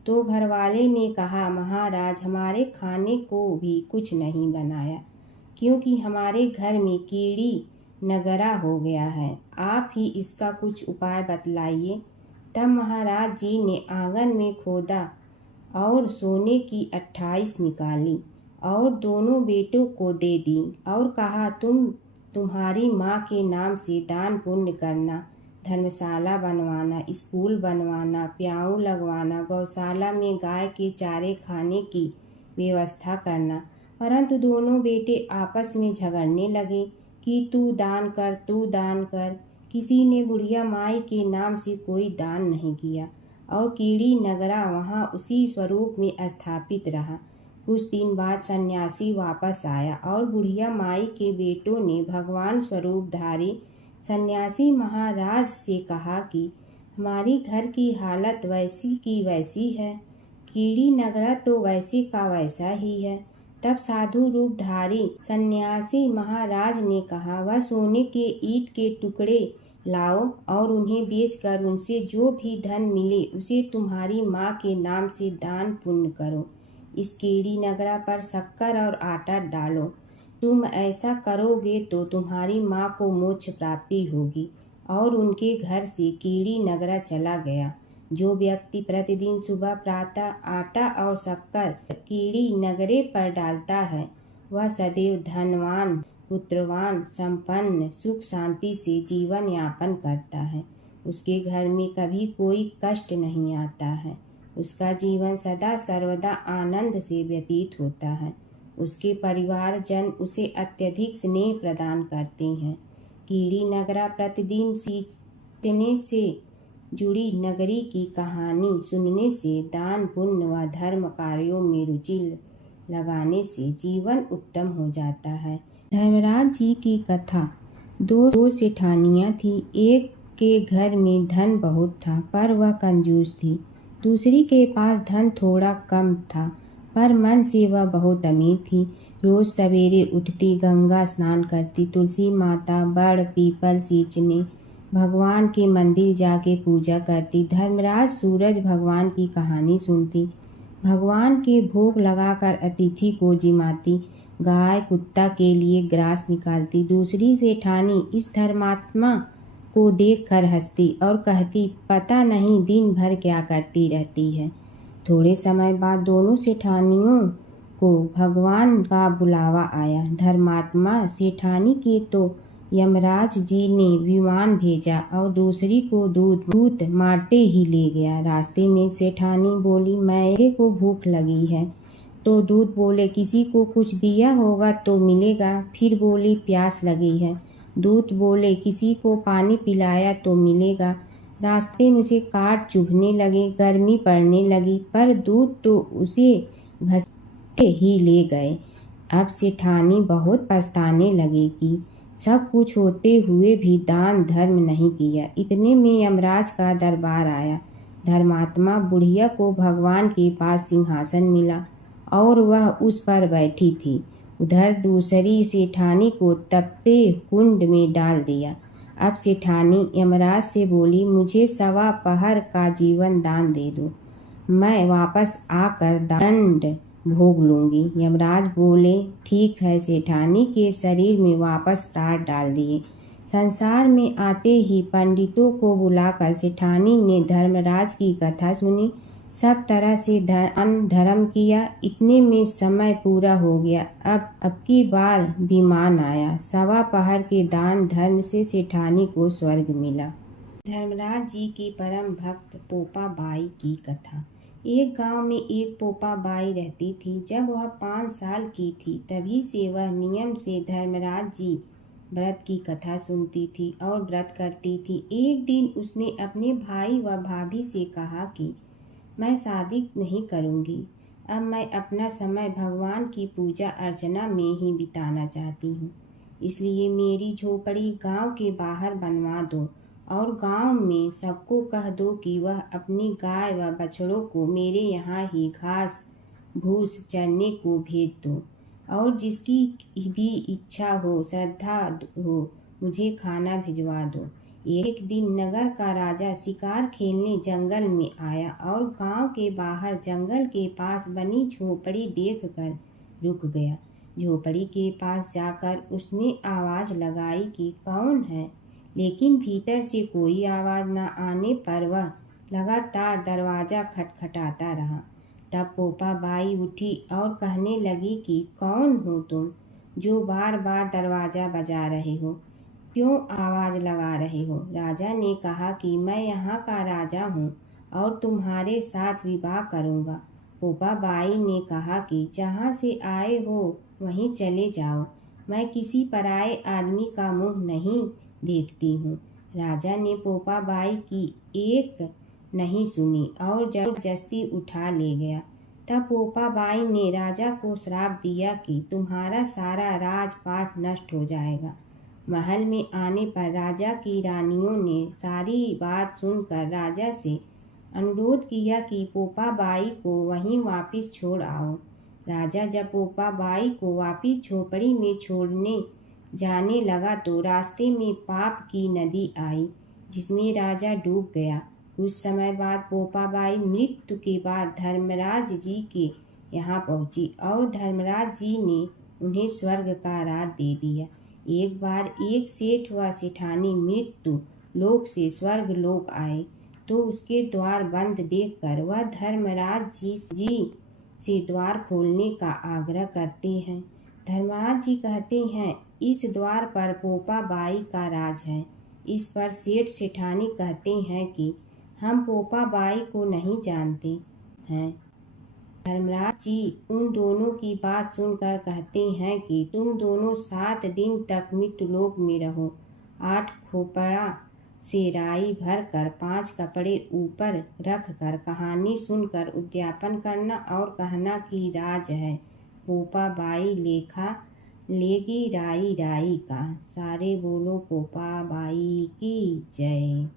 तो घरवाले ने कहा, महाराज हमारे खाने को भी कुछ नहीं बनाया, क्योंकि हमारे घर में कीड़ी नगरा हो गया है। आप ही इसका कुछ उपाय बतलाइए। तब महाराज जी ने आंगन में खोदा और सोने की 28 निकाली और दोनों बेटों को दे दी और कहा, तुम्हारी माँ के नाम से दान पुण्य करना, धर्मशाला बनवाना, स्कूल बनवाना, प्याऊ लगवाना, गौशाला में गाय के चारे खाने की व्यवस्था करना। परंतु दोनों बेटे आपस में झगड़ने लगे कि तू दान कर, तू दान कर। किसी ने बुढ़िया माई के नाम से कोई दान नहीं किया और कीड़ी नगरा वहाँ उसी स्वरूप में स्थापित रहा। कुछ दिन बाद सन्यासी वापस आया और बुढ़िया माई के बेटों ने भगवान स्वरूपधारी सन्यासी महाराज से कहा कि हमारी घर की हालत वैसी की वैसी है, कीड़ी नगरा तो वैसे का वैसा ही है। तब साधु रूपधारी सन्यासी महाराज ने कहा, वह सोने के ईंट के टुकड़े लाओ और उन्हें बेचकर उनसे जो भी धन मिले उसे तुम्हारी माँ के नाम से दान पुण्य करो। इस कीड़ी नगरा पर शक्कर और आटा डालो। तुम ऐसा करोगे तो तुम्हारी माँ को मोक्ष प्राप्ति होगी। और उनके घर से कीड़ी नगरा चला गया। जो व्यक्ति प्रतिदिन सुबह प्रातः आटा और शक्कर कीड़ी नगरे पर डालता है, वह सदैव धनवान, पुत्रवान, संपन्न, सुख शांति से जीवन यापन करता है। उसके घर में कभी कोई कष्ट नहीं आता है। उसका जीवन सदा सर्वदा आनंद से व्यतीत होता है। उसके परिवारजन उसे अत्यधिक स्नेह प्रदान करते हैं। कीड़ी नगरा प्रतिदिन सींचने से जुड़ी नगरी की कहानी सुनने से, दान पुण्य व धर्म कार्यों में रुचि लगाने से जीवन उत्तम हो जाता है। धर्मराज जी की कथा। दो सेठानियाँ थी। एक के घर में धन बहुत था पर वह कंजूस थी। दूसरी के पास धन थोड़ा कम था पर मन से वह बहुत अमीर थी। रोज सवेरे उठती, गंगा स्नान करती, तुलसी माता, बड़ पीपल सींचने, भगवान के मंदिर जाके पूजा करती। धर्मराज सूरज भगवान की कहानी सुनती, भगवान के भोग लगाकर अतिथि को जिमाती, गाय कुत्ता के लिए ग्रास निकालती। दूसरी सेठानी इस धर्मात्मा को देखकर हंसती और कहती, पता नहीं दिन भर क्या करती रहती है। थोड़े समय बाद दोनों सेठानियों को भगवान का बुलावा आया। धर्मात्मा सेठानी के तो यमराज जी ने विमान भेजा और दूसरी को दूत मारते ही ले गया। रास्ते में सेठानी बोली, मेरे को भूख लगी है, तो दूत बोले किसी को कुछ दिया होगा तो मिलेगा। फिर बोली प्यास लगी है। दूत बोले किसी को पानी पिलाया तो मिलेगा। रास्ते में उसे काट चुभने लगे, गर्मी पड़ने लगी, पर दूत तो उसे घसीटे ही ले गए। अब सेठानी बहुत पछताने लगी कि सब कुछ होते हुए भी दान धर्म नहीं किया। इतने में यमराज का दरबार आया। धर्मात्मा बुढ़िया को भगवान के पास सिंहासन मिला और वह उस पर बैठी थी। उधर दूसरी सेठानी को तपते कुंड में डाल दिया। अब सेठानी यमराज से बोली मुझे 1.25 पहर का जीवन दान दे दो, मैं वापस आकर दंड भोग लूंगी। यमराज बोले ठीक है। सेठानी के शरीर में वापस प्राण डाल दिए। संसार में आते ही पंडितों को बुलाकर सेठानी ने धर्मराज की कथा सुनी, सब तरह से दान धर्म किया। इतने में समय पूरा हो गया। अब की बार विमान आया। 1.25 पहर के दान धर्म से सेठानी को स्वर्ग मिला। धर्मराज जी की परम भक्त पोपा बाई की कथा। एक गांव में एक पोपा बाई रहती थी। जब वह 5 साल की थी तभी से वह नियम से धर्मराज जी व्रत की कथा सुनती थी और व्रत करती थी। एक दिन उसने अपने भाई व भाभी से कहा कि मैं शादी नहीं करूंगी, अब मैं अपना समय भगवान की पूजा अर्चना में ही बिताना चाहती हूँ। इसलिए मेरी झोपड़ी गांव के बाहर बनवा दो और गांव में सबको कह दो कि वह अपनी गाय व बछड़ों को मेरे यहाँ ही घास भूस चरने को भेज दो और जिसकी भी इच्छा हो, श्रद्धा हो, मुझे खाना भिजवा दो। एक दिन नगर का राजा शिकार खेलने जंगल में आया और गांव के बाहर जंगल के पास बनी झोपड़ी देखकर रुक गया। झोपड़ी के पास जाकर उसने आवाज लगाई कि कौन है, लेकिन भीतर से कोई आवाज न आने पर वह लगातार दरवाजा खटखटाता रहा। तब पोपा बाई उठी और कहने लगी कि कौन हो तुम जो बार बार दरवाजा बजा रहे हो, क्यों आवाज लगा रहे हो? राजा ने कहा कि मैं यहाँ का राजा हूँ और तुम्हारे साथ विवाह करूँगा। पोपा बाई ने कहा कि जहाँ से आए हो वहीं चले जाओ, मैं किसी पराये आदमी का मुंह नहीं देखती हूँ। राजा ने पोपा बाई की एक नहीं सुनी और जबरदस्ती उठा ले गया। तब पोपा बाई ने राजा को श्राप दिया कि तुम्हारा सारा राजपाट नष्ट हो जाएगा। महल में आने पर राजा की रानियों ने सारी बात सुनकर राजा से अनुरोध किया कि पोपा बाई को वहीं वापस छोड़ आओ। राजा जब पोपा बाई को वापस झोपड़ी में छोड़ने जाने लगा तो रास्ते में पाप की नदी आई जिसमें राजा डूब गया। कुछ समय बाद पोपा बाई मृत्यु के बाद धर्मराज जी के यहाँ पहुँची और धर्मराज जी ने उन्हें स्वर्ग का राज दे दिया। एक बार एक सेठ व सेठानी मृत्यु लोक से स्वर्ग लोक आए तो उसके द्वार बंद देखकर वह धर्मराज जी से द्वार खोलने का आग्रह करते हैं। धर्मराज जी कहते हैं इस द्वार पर पोपा बाई का राज है। इस पर सेठ सेठानी कहते हैं कि हम पोपा बाई को नहीं जानते हैं। धर्मराज जी उन दोनों की बात सुनकर कहते हैं कि तुम दोनों 7 दिन तक मृत्युलोक में रहो। 8 खोपड़ा से राई भरकर 5 कपड़े ऊपर रख कर कहानी सुनकर उद्यापन करना और कहना कि राज है पोपा बाई लेखा लेगी राई राई का। सारे बोलो पोपा बाई की जय।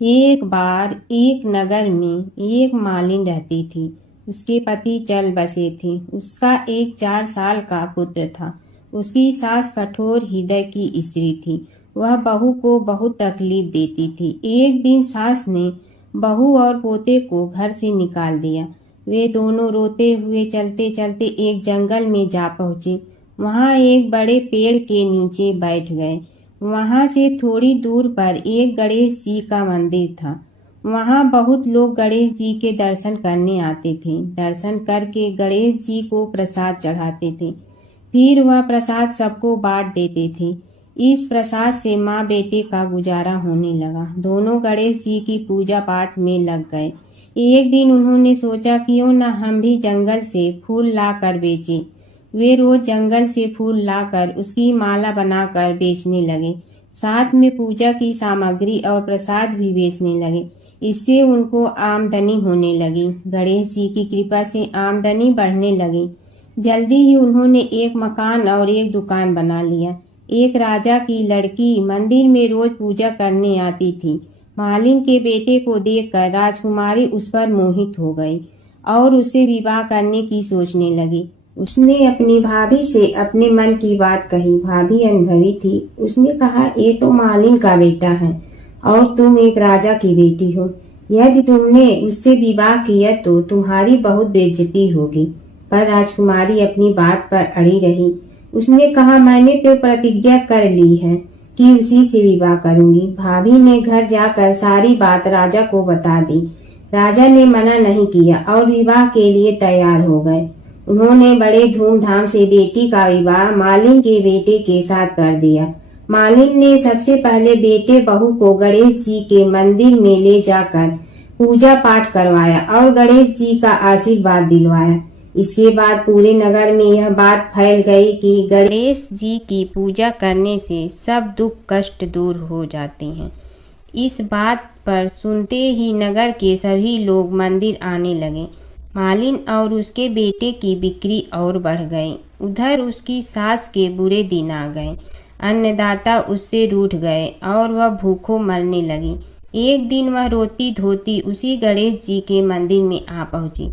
एक बार एक नगर में एक मालिन रहती थी। उसके पति चल बसे थे। उसका एक 4 साल का पुत्र था। उसकी सास कठोर हृदय की स्त्री थी। वह बहू को बहुत तकलीफ देती थी। एक दिन सास ने बहू और पोते को घर से निकाल दिया। वे दोनों रोते हुए चलते चलते एक जंगल में जा पहुँचे। वहाँ एक बड़े पेड़ के नीचे बैठ गए। वहाँ से थोड़ी दूर पर एक गणेश जी का मंदिर था। वहाँ बहुत लोग गणेश जी के दर्शन करने आते थे। दर्शन करके गणेश जी को प्रसाद चढ़ाते थे। फिर वह प्रसाद सबको बांट देते थे। इस प्रसाद से माँ बेटे का गुजारा होने लगा। दोनों गणेश जी की पूजा पाठ में लग गए। एक दिन उन्होंने सोचा क्यों न हम भी जंगल से फूल लाकर बेचें। वे रोज जंगल से फूल लाकर उसकी माला बनाकर बेचने लगे। साथ में पूजा की सामग्री और प्रसाद भी बेचने लगे। इससे उनको आमदनी होने लगी। गणेश जी की कृपा से आमदनी बढ़ने लगी। जल्दी ही उन्होंने एक मकान और एक दुकान बना लिया। एक राजा की लड़की मंदिर में रोज पूजा करने आती थी। मालिन के बेटे को देखकर राजकुमारी उस पर मोहित हो गई और उससे विवाह करने की सोचने लगी। उसने अपनी भाभी से अपने मन की बात कही। भाभी अनुभवी थी। उसने कहा, ये तो मालिन का बेटा है और तुम एक राजा की बेटी हो। यदि तुमने उससे विवाह किया तो तुम्हारी बहुत बेइज्जती होगी। पर राजकुमारी अपनी बात पर अड़ी रही। उसने कहा, मैंने तो प्रतिज्ञा कर ली है कि उसी से विवाह करूंगी। भाभी ने घर जाकर सारी बात राजा को बता दी। राजा ने मना नहीं किया और विवाह के लिए तैयार हो गए। उन्होंने बड़े धूमधाम से बेटी का विवाह मालिन के बेटे के साथ कर दिया। मालिन ने सबसे पहले बेटे बहू को गणेश जी के मंदिर में ले जाकर पूजा पाठ करवाया और गणेश जी का आशीर्वाद दिलवाया। इसके बाद पूरे नगर में यह बात फैल गई कि गणेश जी की पूजा करने से सब दुख कष्ट दूर हो जाते हैं। इस बात पर सुनते ही नगर के सभी लोग मंदिर आने लगे। मालिन और उसके बेटे की बिक्री और बढ़ गई। उधर उसकी सास के बुरे दिन आ गए। अन्नदाता उससे रूठ गए और वह भूखों मरने लगी। एक दिन वह रोती धोती उसी गणेश जी के मंदिर में आ पहुंची।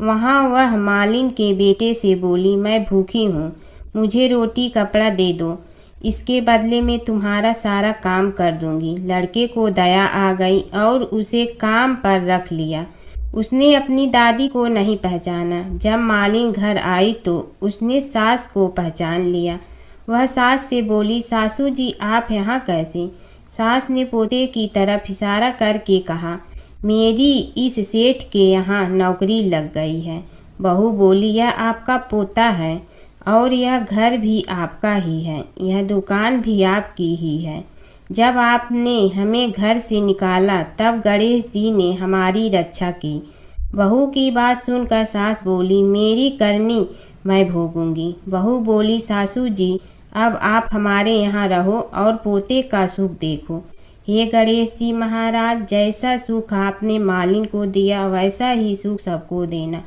वहां वह मालिन के बेटे से बोली, मैं भूखी हूँ, मुझे रोटी कपड़ा दे दो, इसके बदले में तुम्हारा सारा काम कर दूंगी। लड़के को दया आ गई और उसे काम पर रख लिया। उसने अपनी दादी को नहीं पहचाना। जब मालिन घर आई तो उसने सास को पहचान लिया। वह सास से बोली, सासू जी आप यहाँ कैसे? सास ने पोते की तरफ इशारा करके कहा, मेरी इस सेठ के यहाँ नौकरी लग गई है। बहू बोली, यह आपका पोता है और यह घर भी आपका ही है, यह दुकान भी आपकी ही है। जब आपने हमें घर से निकाला तब गणेश जी ने हमारी रक्षा की। बहू की बात सुनकर सास बोली, मेरी करनी मैं भोगूंगी। बहू बोली, सासू जी अब आप हमारे यहाँ रहो और पोते का सुख देखो। हे गणेश जी महाराज, जैसा सुख आपने मालिन को दिया वैसा ही सुख सबको देना।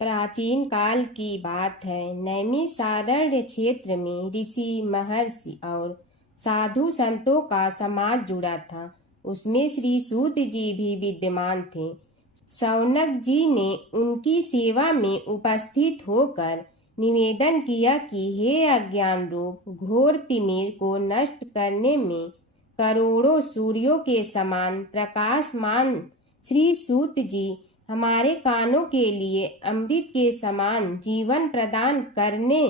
प्राचीन काल की बात है। नैमिषारण्य क्षेत्र में ऋषि, महर्षि और साधु संतों का समाज जुड़ा था। उसमें श्री सूत जी भी विद्यमान थे। शौनक जी ने उनकी सेवा में उपस्थित होकर निवेदन किया कि हे अज्ञान रूप घोर तिमिर को नष्ट करने में करोड़ों सूर्यों के समान प्रकाशमान श्री सूत जी हमारे कानों के लिए अमृत के समान जीवन प्रदान करने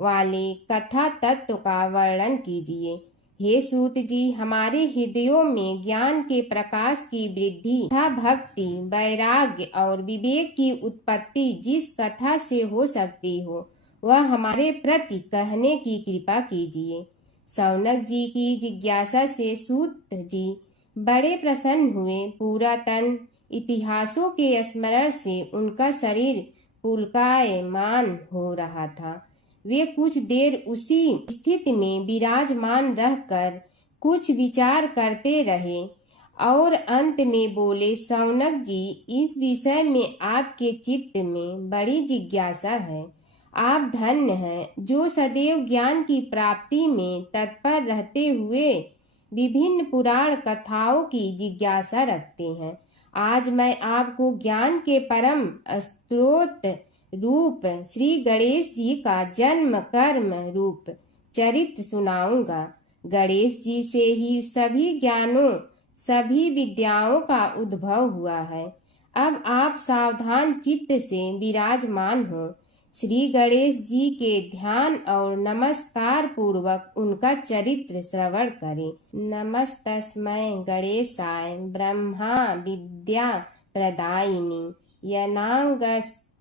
वाले कथा तत्व का वर्णन कीजिए। हे सूत जी, हमारे हृदयों में ज्ञान के प्रकाश की वृद्धि तथा भक्ति, वैराग्य और विवेक की उत्पत्ति जिस कथा से हो सकती हो वह हमारे प्रति कहने की कृपा कीजिए। शौनक जी की जिज्ञासा से सूत जी बड़े प्रसन्न हुए। पुरातन इतिहासों के स्मरण से उनका शरीर पुलकायमान हो रहा था। वे कुछ देर उसी स्थिति में विराजमान रहकर कुछ विचार करते रहे और अंत में बोले, शौनक जी, इस विषय में आपके चित्त में बड़ी जिज्ञासा है। आप धन्य हैं जो सदैव ज्ञान की प्राप्ति में तत्पर रहते हुए विभिन्न पुराण कथाओं की जिज्ञासा रखते हैं। आज मैं आपको ज्ञान के परम स्रोत रूप श्री गणेश जी का जन्म कर्म रूप चरित्र सुनाऊंगा। गणेश जी से ही सभी ज्ञानों, सभी विद्याओं का उद्भव हुआ है। अब आप सावधान चित्त से विराजमान हो। श्री गणेश जी के ध्यान और नमस्कार पूर्वक उनका चरित्र श्रवण करें। नमस्तस्मै गणेशाय ब्रह्मा विद्या प्रदायिनी यनागस्त्यसमः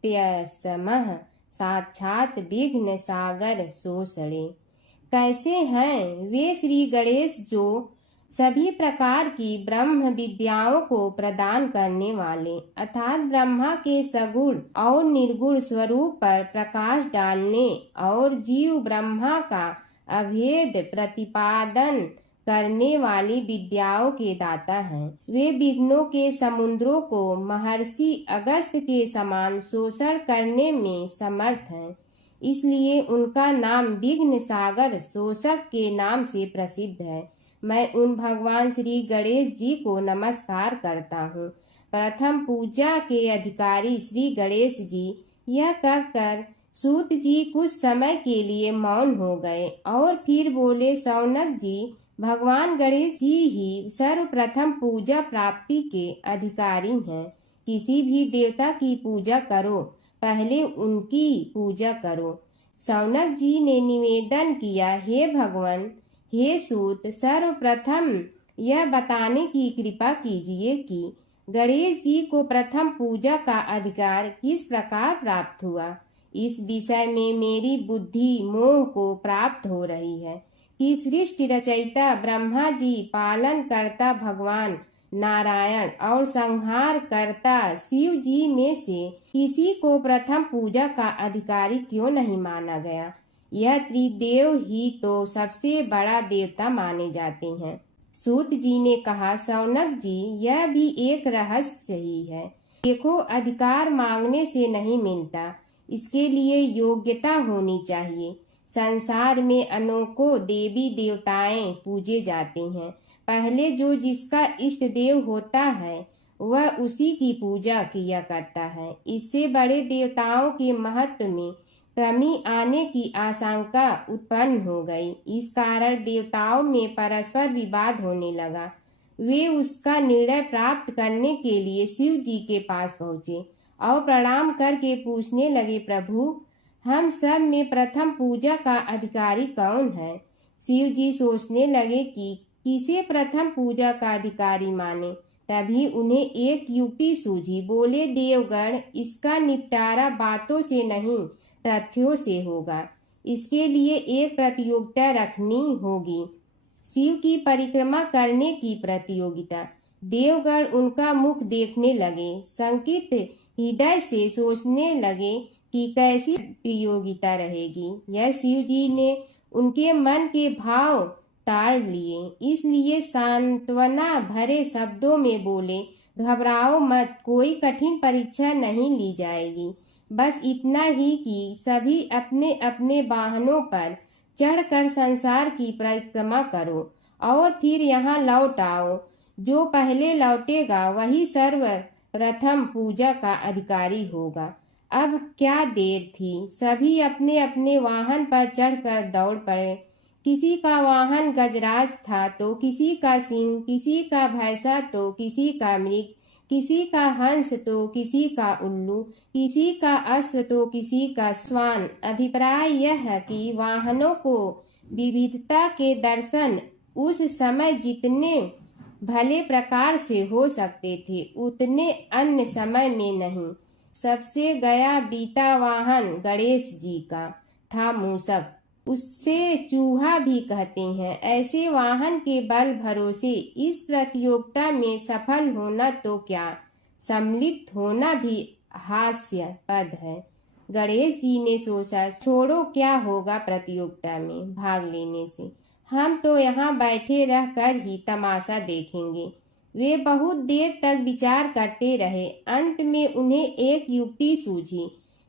साक्षात विघ्न सागर सोसड़े। कैसे हैं वे श्री गणेश जो सभी प्रकार की ब्रह्म विद्याओं को प्रदान करने वाले अर्थात ब्रह्मा के सगुण और निर्गुण स्वरूप पर प्रकाश डालने और जीव ब्रह्मा का अभेद प्रतिपादन करने वाली विद्याओं के दाता हैं। वे विघ्नों के समुद्रों को महर्षि अगस्त्य के समान शोषण करने में समर्थ हैं, इसलिए उनका नाम विघ्न सागर शोषक के नाम से प्रसिद्ध है। मैं उन भगवान श्री गणेश जी को नमस्कार करता हूँ। प्रथम पूजा के अधिकारी श्री गणेश जी। यह कहकर सूत जी कुछ समय के लिए मौन हो गए और फिर बोले, शौनक जी, भगवान गणेश जी ही सर्वप्रथम पूजा प्राप्ति के अधिकारी हैं। किसी भी देवता की पूजा करो, पहले उनकी पूजा करो। शौनक जी ने निवेदन किया, हे भगवान, हे सूत, सर्वप्रथम यह बताने की कृपा कीजिए कि गणेश जी को प्रथम पूजा का अधिकार किस प्रकार प्राप्त हुआ। इस विषय में मेरी बुद्धि मोह को प्राप्त हो रही है कि सृष्टि रचयिता ब्रह्मा जी, पालन करता भगवान नारायण और संहार करता शिव जी में से किसी को प्रथम पूजा का अधिकारी क्यों नहीं माना गया। यह त्रिदेव ही तो सबसे बड़ा देवता माने जाते हैं। सूत जी ने कहा, शौनक जी, यह भी एक रहस्य ही है। देखो, अधिकार मांगने से नहीं मिलता, इसके लिए योग्यता होनी चाहिए। संसार में अनेकों देवी देवताएं पूजे जाते हैं। पहले जो जिसका इष्ट देव होता है वह उसी की पूजा किया करता है। इससे बड़े देवताओं के महत्व में कमी आने की आशंका उत्पन्न हो गई। इस कारण देवताओं में परस्पर विवाद होने लगा। वे उसका निर्णय प्राप्त करने के लिए शिव जी के पास पहुँचे और प्रणाम करके पूछने लगे, प्रभु, हम सब में प्रथम पूजा का अधिकारी कौन है। शिव जी सोचने लगे कि किसे प्रथम पूजा का अधिकारी माने। तभी उन्हें एक युक्ति सूझी। बोले, देवगण, इसका निपटारा बातों से नहीं तथ्यों से होगा। इसके लिए एक प्रतियोगिता रखनी होगी, शिव की परिक्रमा करने की प्रतियोगिता। देवगण उनका मुख देखने लगे, शंकित हृदय से सोचने लगे कि कैसी प्रतियोगिता रहेगी। यह शिव जी ने उनके मन के भाव ताड़ लिए, इसलिए सांत्वना भरे शब्दों में बोले, घबराओ मत, कोई कठिन परीक्षा नहीं ली जाएगी। बस इतना ही कि सभी अपने अपने वाहनों पर चढ़कर संसार की परिक्रमा करो और फिर यहाँ लौट आओ। जो पहले लौटेगा वही सर्वप्रथम पूजा का अधिकारी होगा। अब क्या देर थी, सभी अपने अपने वाहन पर चढ़कर दौड़ पड़े। किसी का वाहन गजराज था तो किसी का सिंह, किसी का भैंसा तो किसी का मृग, किसी का हंस तो किसी का उल्लू, किसी का अश्व तो किसी का श्वान। अभिप्राय यह है कि वाहनों को विविधता के दर्शन उस समय जितने भले प्रकार से हो सकते थे उतने अन्य समय में नहीं। सबसे गया बीता वाहन गणेश जी का था मूषक, उससे चूहा भी कहते हैं। ऐसे वाहन के बल भरोसे इस प्रतियोगिता में सफल होना तो क्या, सम्मिलित होना भी हास्यास्पद है। गणेश जी ने सोचा, छोड़ो, क्या होगा प्रतियोगिता में भाग लेने से, हम तो यहाँ बैठे रहकर ही तमाशा देखेंगे। वे बहुत देर तक विचार करते रहे। अंत में उन्हें एक युक्ति सूझी।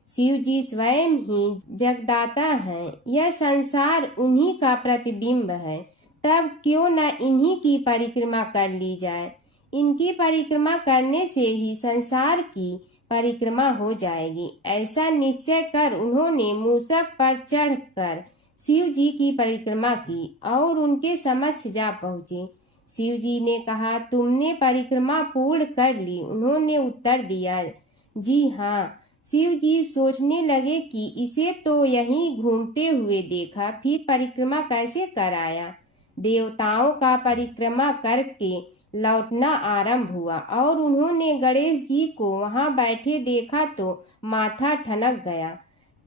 शिव जी स्वयं ही जगदाता हैं, यह संसार उन्हीं का प्रतिबिंब है, तब क्यों न इन्हीं की परिक्रमा कर ली जाए। इनकी परिक्रमा करने से ही संसार की परिक्रमा हो जाएगी। ऐसा निश्चय कर उन्होंने मूषक पर चढ़कर शिव जी की परिक्रमा की और उनके समक्ष जा पहुँचे। शिव जी ने कहा, तुमने परिक्रमा पूर्ण कर ली। उन्होंने उत्तर दिया, जी हाँ। शिव जी सोचने लगे कि इसे तो यहीं घूमते हुए देखा, फिर परिक्रमा कैसे कराया। देवताओं का परिक्रमा करके लौटना आरंभ हुआ और उन्होंने गणेश जी को वहां बैठे देखा तो माथा ठनक गया।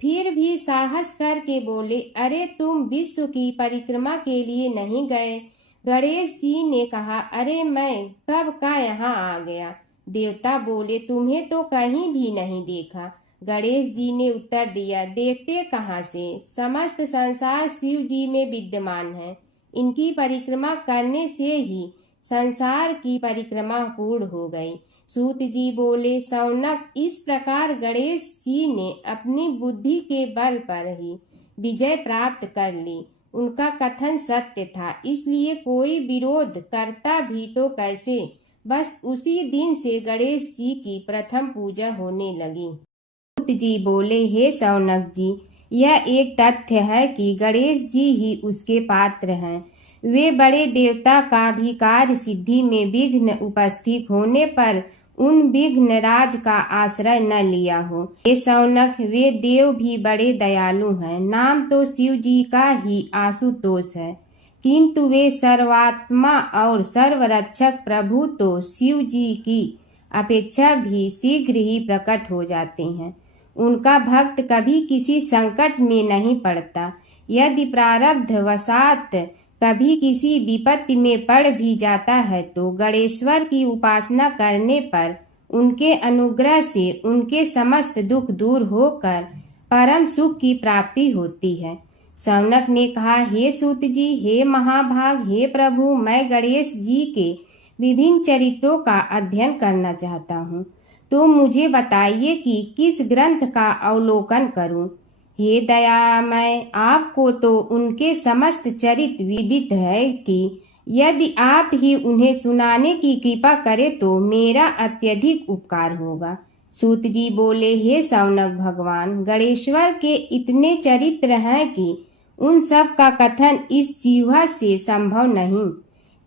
फिर भी साहस करके बोले, अरे तुम विश्व की परिक्रमा के लिए नहीं गए, गणेश जी ने कहा, अरे मैं कब का यहाँ आ गया। देवता बोले, तुम्हें तो कहीं भी नहीं देखा। गणेश जी ने उत्तर दिया, देखते कहाँ से, समस्त संसार शिव जी में विद्यमान है। इनकी परिक्रमा करने से ही संसार की परिक्रमा पूर्ण हो गई। सूत जी बोले, शौनक, इस प्रकार गणेश जी ने अपनी बुद्धि के बल पर ही विजय प्राप्त कर ली। उनका कथन सत्य था, इसलिए कोई विरोध करता भी तो कैसे। बस उसी दिन से गणेश जी की प्रथम पूजा होने लगी। सूत जी बोले, हे शौनक जी, यह एक तथ्य है कि गणेश जी ही उसके पात्र हैं। वे बड़े देवता का भी कार्य सिद्धि में विघ्न उपस्थित होने पर उन विघ्न राज का आश्रय न लिया हो। हे शौनक, वे देव भी बड़े दयालु हैं। नाम तो शिव जी का ही आशुतोष है, किंतु वे सर्वात्मा और सर्वरक्षक प्रभु तो शिव जी की अपेक्षा भी शीघ्र ही प्रकट हो जाते हैं। उनका भक्त कभी किसी संकट में नहीं पड़ता। यदि प्रारब्ध वशात कभी किसी विपत्ति में पड़ भी जाता है तो गणेश्वर की उपासना करने पर उनके अनुग्रह से उनके समस्त दुख दूर होकर परम सुख की प्राप्ति होती है। शौनक ने कहा, हे सूत जी, हे महाभाग, हे प्रभु, मैं गणेश जी के विभिन्न चरित्रों का अध्ययन करना चाहता हूँ, तो मुझे बताइए कि किस ग्रंथ का अवलोकन करूं। हे दयामय, आपको तो उनके समस्त चरित्र विदित है कि यदि आप ही उन्हें सुनाने की कृपा करें तो मेरा अत्यधिक उपकार होगा। सूत जी बोले, हे शौनक भगवान, गणेश्वर के इतने चरित्र हैं कि उन सब का कथन इस जीवा से संभव नहीं,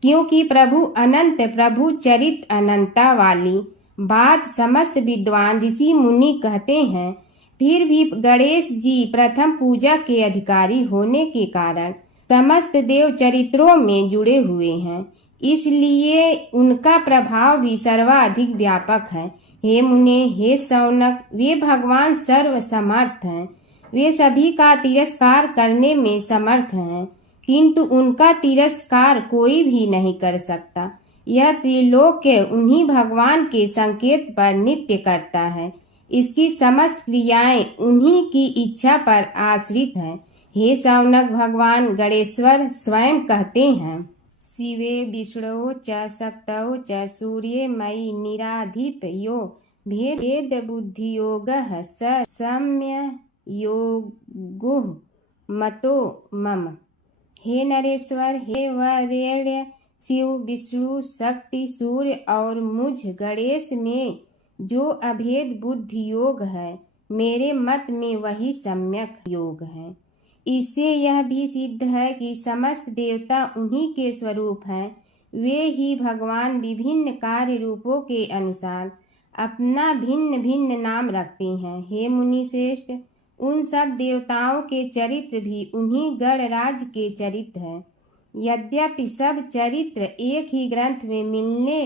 क्योंकि प्रभु अनंत, प्रभु चरित्र अनंता वाली बात समस्त विद्वान ऋषि मुनि कहते हैं। फिर भी गणेश जी प्रथम पूजा के अधिकारी होने के कारण समस्त देव चरित्रों में जुड़े हुए हैं, इसलिए उनका प्रभाव भी सर्वाधिक व्यापक है। हे मुने, हे शौनक, वे भगवान सर्व समर्थ हैं। वे सभी का तिरस्कार करने में समर्थ हैं, किंतु उनका तिरस्कार कोई भी नहीं कर सकता। यह त्रिलोक्य उन्हीं भगवान के संकेत पर नित्य करता है। इसकी समस्त क्रियाएं उन्हीं की इच्छा पर आश्रित हैं। हे शौनक भगवान गणेश्वर स्वयं कहते हैं, शिवे विष्णु च शक्तौ च सूर्ये मयि निराधिप यो भेद बुद्धि योग स सम्य योगो मतो मम। हे नरेश्वर, हे वरेण्य, शिव, विष्णु, शक्ति, सूर्य और मुझ गणेश में जो अभेद बुद्धि योग है, मेरे मत में वही सम्यक योग है। इससे यह भी सिद्ध है कि समस्त देवता उन्हीं के स्वरूप हैं। वे ही भगवान विभिन्न कार्य रूपों के अनुसार अपना भिन्न भिन्न नाम रखते हैं। हे मुनि श्रेष्ठ, उन सब देवताओं के चरित्र भी उन्हीं गणराज के चरित्र हैं। यद्यपि सब चरित्र एक ही ग्रंथ में मिलने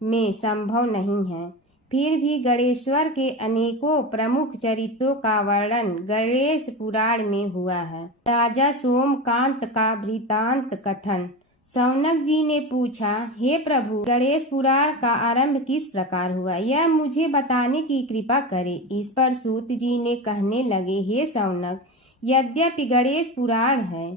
में संभव नहीं है, फिर भी गणेश्वर के अनेकों प्रमुख चरित्रों का वर्णन गणेश पुराण में हुआ है। राजा सोमकांत का वृतांत कथन। शौनक जी ने पूछा, हे प्रभु, गणेश पुराण का आरंभ किस प्रकार हुआ, यह मुझे बताने की कृपा करे। इस पर सूत जी ने कहने लगे, हे शौनक, यद्यपि गणेश पुराण है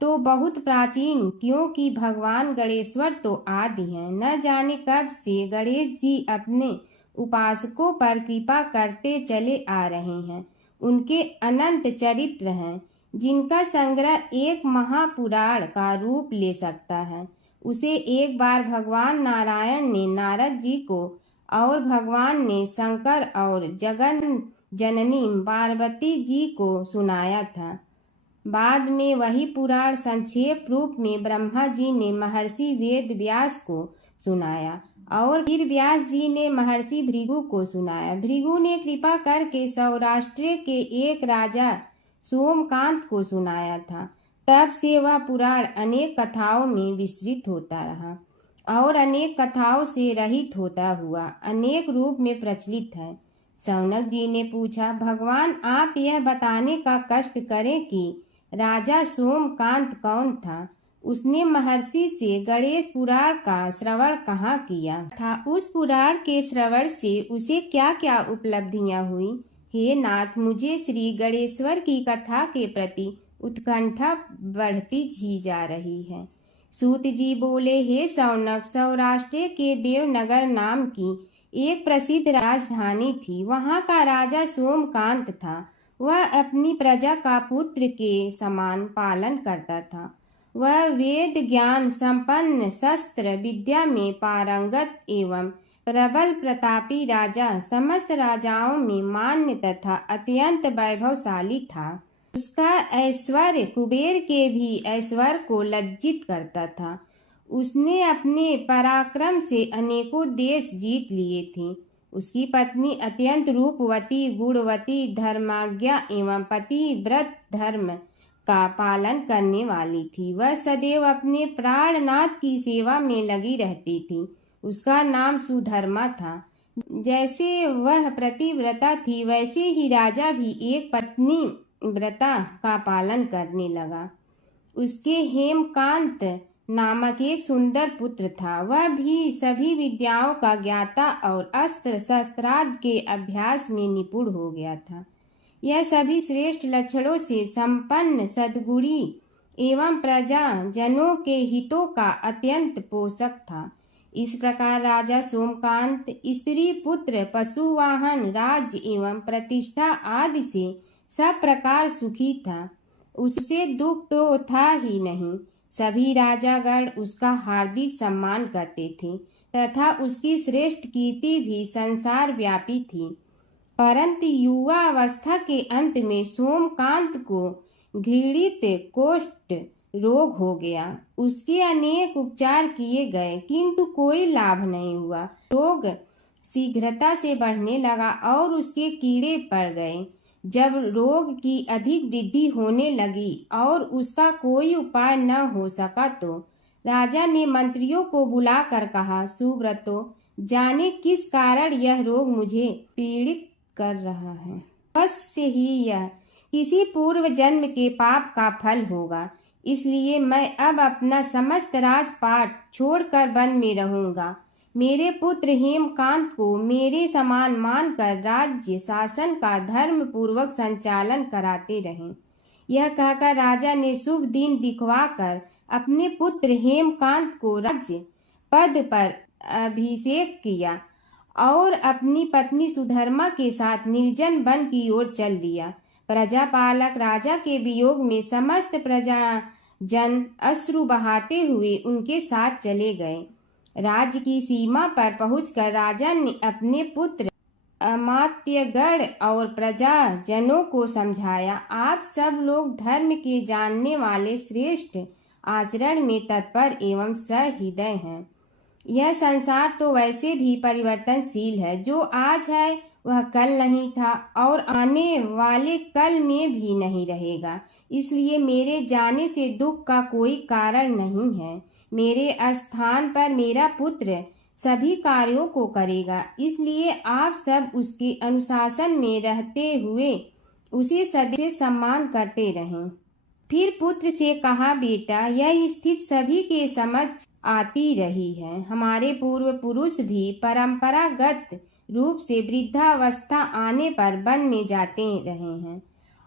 तो बहुत प्राचीन, क्योंकि भगवान गणेश्वर तो आदि हैं। न जाने कब से गणेश जी अपने उपासकों पर कृपा करते चले आ रहे हैं। उनके अनंत चरित्र हैं, जिनका संग्रह एक महापुराण का रूप ले सकता है। उसे एक बार भगवान नारायण ने नारद जी को और भगवान ने शंकर और जगन जननी पार्वती जी को सुनाया था। बाद में वही पुराण संक्षेप रूप में ब्रह्मा जी ने महर्षि वेद व्यास को सुनाया और फिर व्यास जी ने महर्षि भृगु को सुनाया। भृगु ने कृपा करके सौराष्ट्र के एक राजा सोमकांत को सुनाया था। तब से वह पुराण अनेक कथाओं में विस्तृत होता रहा और अनेक कथाओं से रहित होता हुआ अनेक रूप में प्रचलित है। शौनक जी ने पूछा, भगवान, आप यह बताने का कष्ट करें कि राजा सोमकांत कौन था। उसने महर्षि से गणेश पुराण का श्रवण कहाँ किया था, उस पुराण के श्रवण से उसे क्या क्या उपलब्धियां हुई। हे नाथ, मुझे श्री गणेश्वर की कथा के प्रति उत्कंठा बढ़ती ही जा रही है। सूत जी बोले, हे शौनक, सौराष्ट्र के देवनगर नाम की एक प्रसिद्ध राजधानी थी। वहाँ का राजा सोमकांत था। वह अपनी प्रजा का पुत्र के समान पालन करता था। वह वेद ज्ञान संपन्न, शस्त्र विद्या में पारंगत एवं प्रबल प्रतापी राजा, समस्त राजाओं में मान्य तथा अत्यंत वैभवशाली था। उसका ऐश्वर्य कुबेर के भी ऐश्वर्य को लज्जित करता था। उसने अपने पराक्रम से अनेकों देश जीत लिए थे। उसकी पत्नी अत्यंत रूपवती, गुणवती, धर्माज्ञा एवं पतिव्रत धर्म का पालन करने वाली थी। वह सदैव अपने प्राणनाथ की सेवा में लगी रहती थी। उसका नाम सुधर्मा था। जैसे वह पतिव्रता थी, वैसे ही राजा भी एक पत्नी व्रता का पालन करने लगा। उसके हेमकांत नामक एक सुंदर पुत्र था। वह भी सभी विद्याओं का ज्ञाता और अस्त्र शस्त्रादि के अभ्यास में निपुण हो गया था। यह सभी श्रेष्ठ लक्षणों से संपन्न, सद्गुणी एवं प्रजा जनों के हितों का अत्यंत पोषक था। इस प्रकार राजा सोमकांत स्त्री, पुत्र, पशु, वाहन, राज्य एवं प्रतिष्ठा आदि से सब प्रकार सुखी था। उसे दुख तो था ही नहीं। सभी राजागण उसका हार्दिक सम्मान करते थे तथा उसकी श्रेष्ठ कीर्ति भी संसार व्यापी थी। परंतु युवावस्था के अंत में सोमकांत को घृणित कोष्ठ रोग हो गया। उसके अनेक उपचार किए गए किंतु कोई लाभ नहीं हुआ। रोग शीघ्रता से बढ़ने लगा और उसके कीड़े पड़ गए। जब रोग की अधिक वृद्धि होने लगी और उसका कोई उपाय न हो सका तो राजा ने मंत्रियों को बुलाकर कहा, सुव्रतो, जाने किस कारण यह रोग मुझे पीड़ित कर रहा है। अवश्य ही यह किसी पूर्व जन्म के पाप का फल होगा। इसलिए मैं अब अपना समस्त राजपाट छोड़कर वन में रहूंगा। मेरे पुत्र हेमकांत को मेरे समान मानकर राज्य शासन का धर्म पूर्वक संचालन कराते रहें। यह कहकर राजा ने शुभ दिन दिखवाकर अपने पुत्र हेमकांत को राज्य पद पर अभिषेक किया और अपनी पत्नी सुधर्मा के साथ निर्जन वन की ओर चल दिया। प्रजापालक राजा के वियोग में समस्त प्रजा जन अश्रु बहाते हुए उनके साथ चले गए। राज्य की सीमा पर पहुंचकर राजा ने अपने पुत्र अमात्यगण और प्रजा जनों को समझाया, आप सब लोग धर्म के जानने वाले, श्रेष्ठ आचरण में तत्पर एवं सहृदय हैं। यह संसार तो वैसे भी परिवर्तनशील है। जो आज है वह कल नहीं था और आने वाले कल में भी नहीं रहेगा। इसलिए मेरे जाने से दुख का कोई कारण नहीं है। मेरे स्थान पर मेरा पुत्र सभी कार्यों को करेगा। इसलिए आप सब उसके अनुशासन में रहते हुए उसे सदैव सम्मान करते रहें। फिर पुत्र से कहा, बेटा, यह स्थिति सभी के समझ आती रही है। हमारे पूर्व पुरुष भी परंपरागत रूप से वृद्धावस्था आने पर वन में जाते रहे हैं।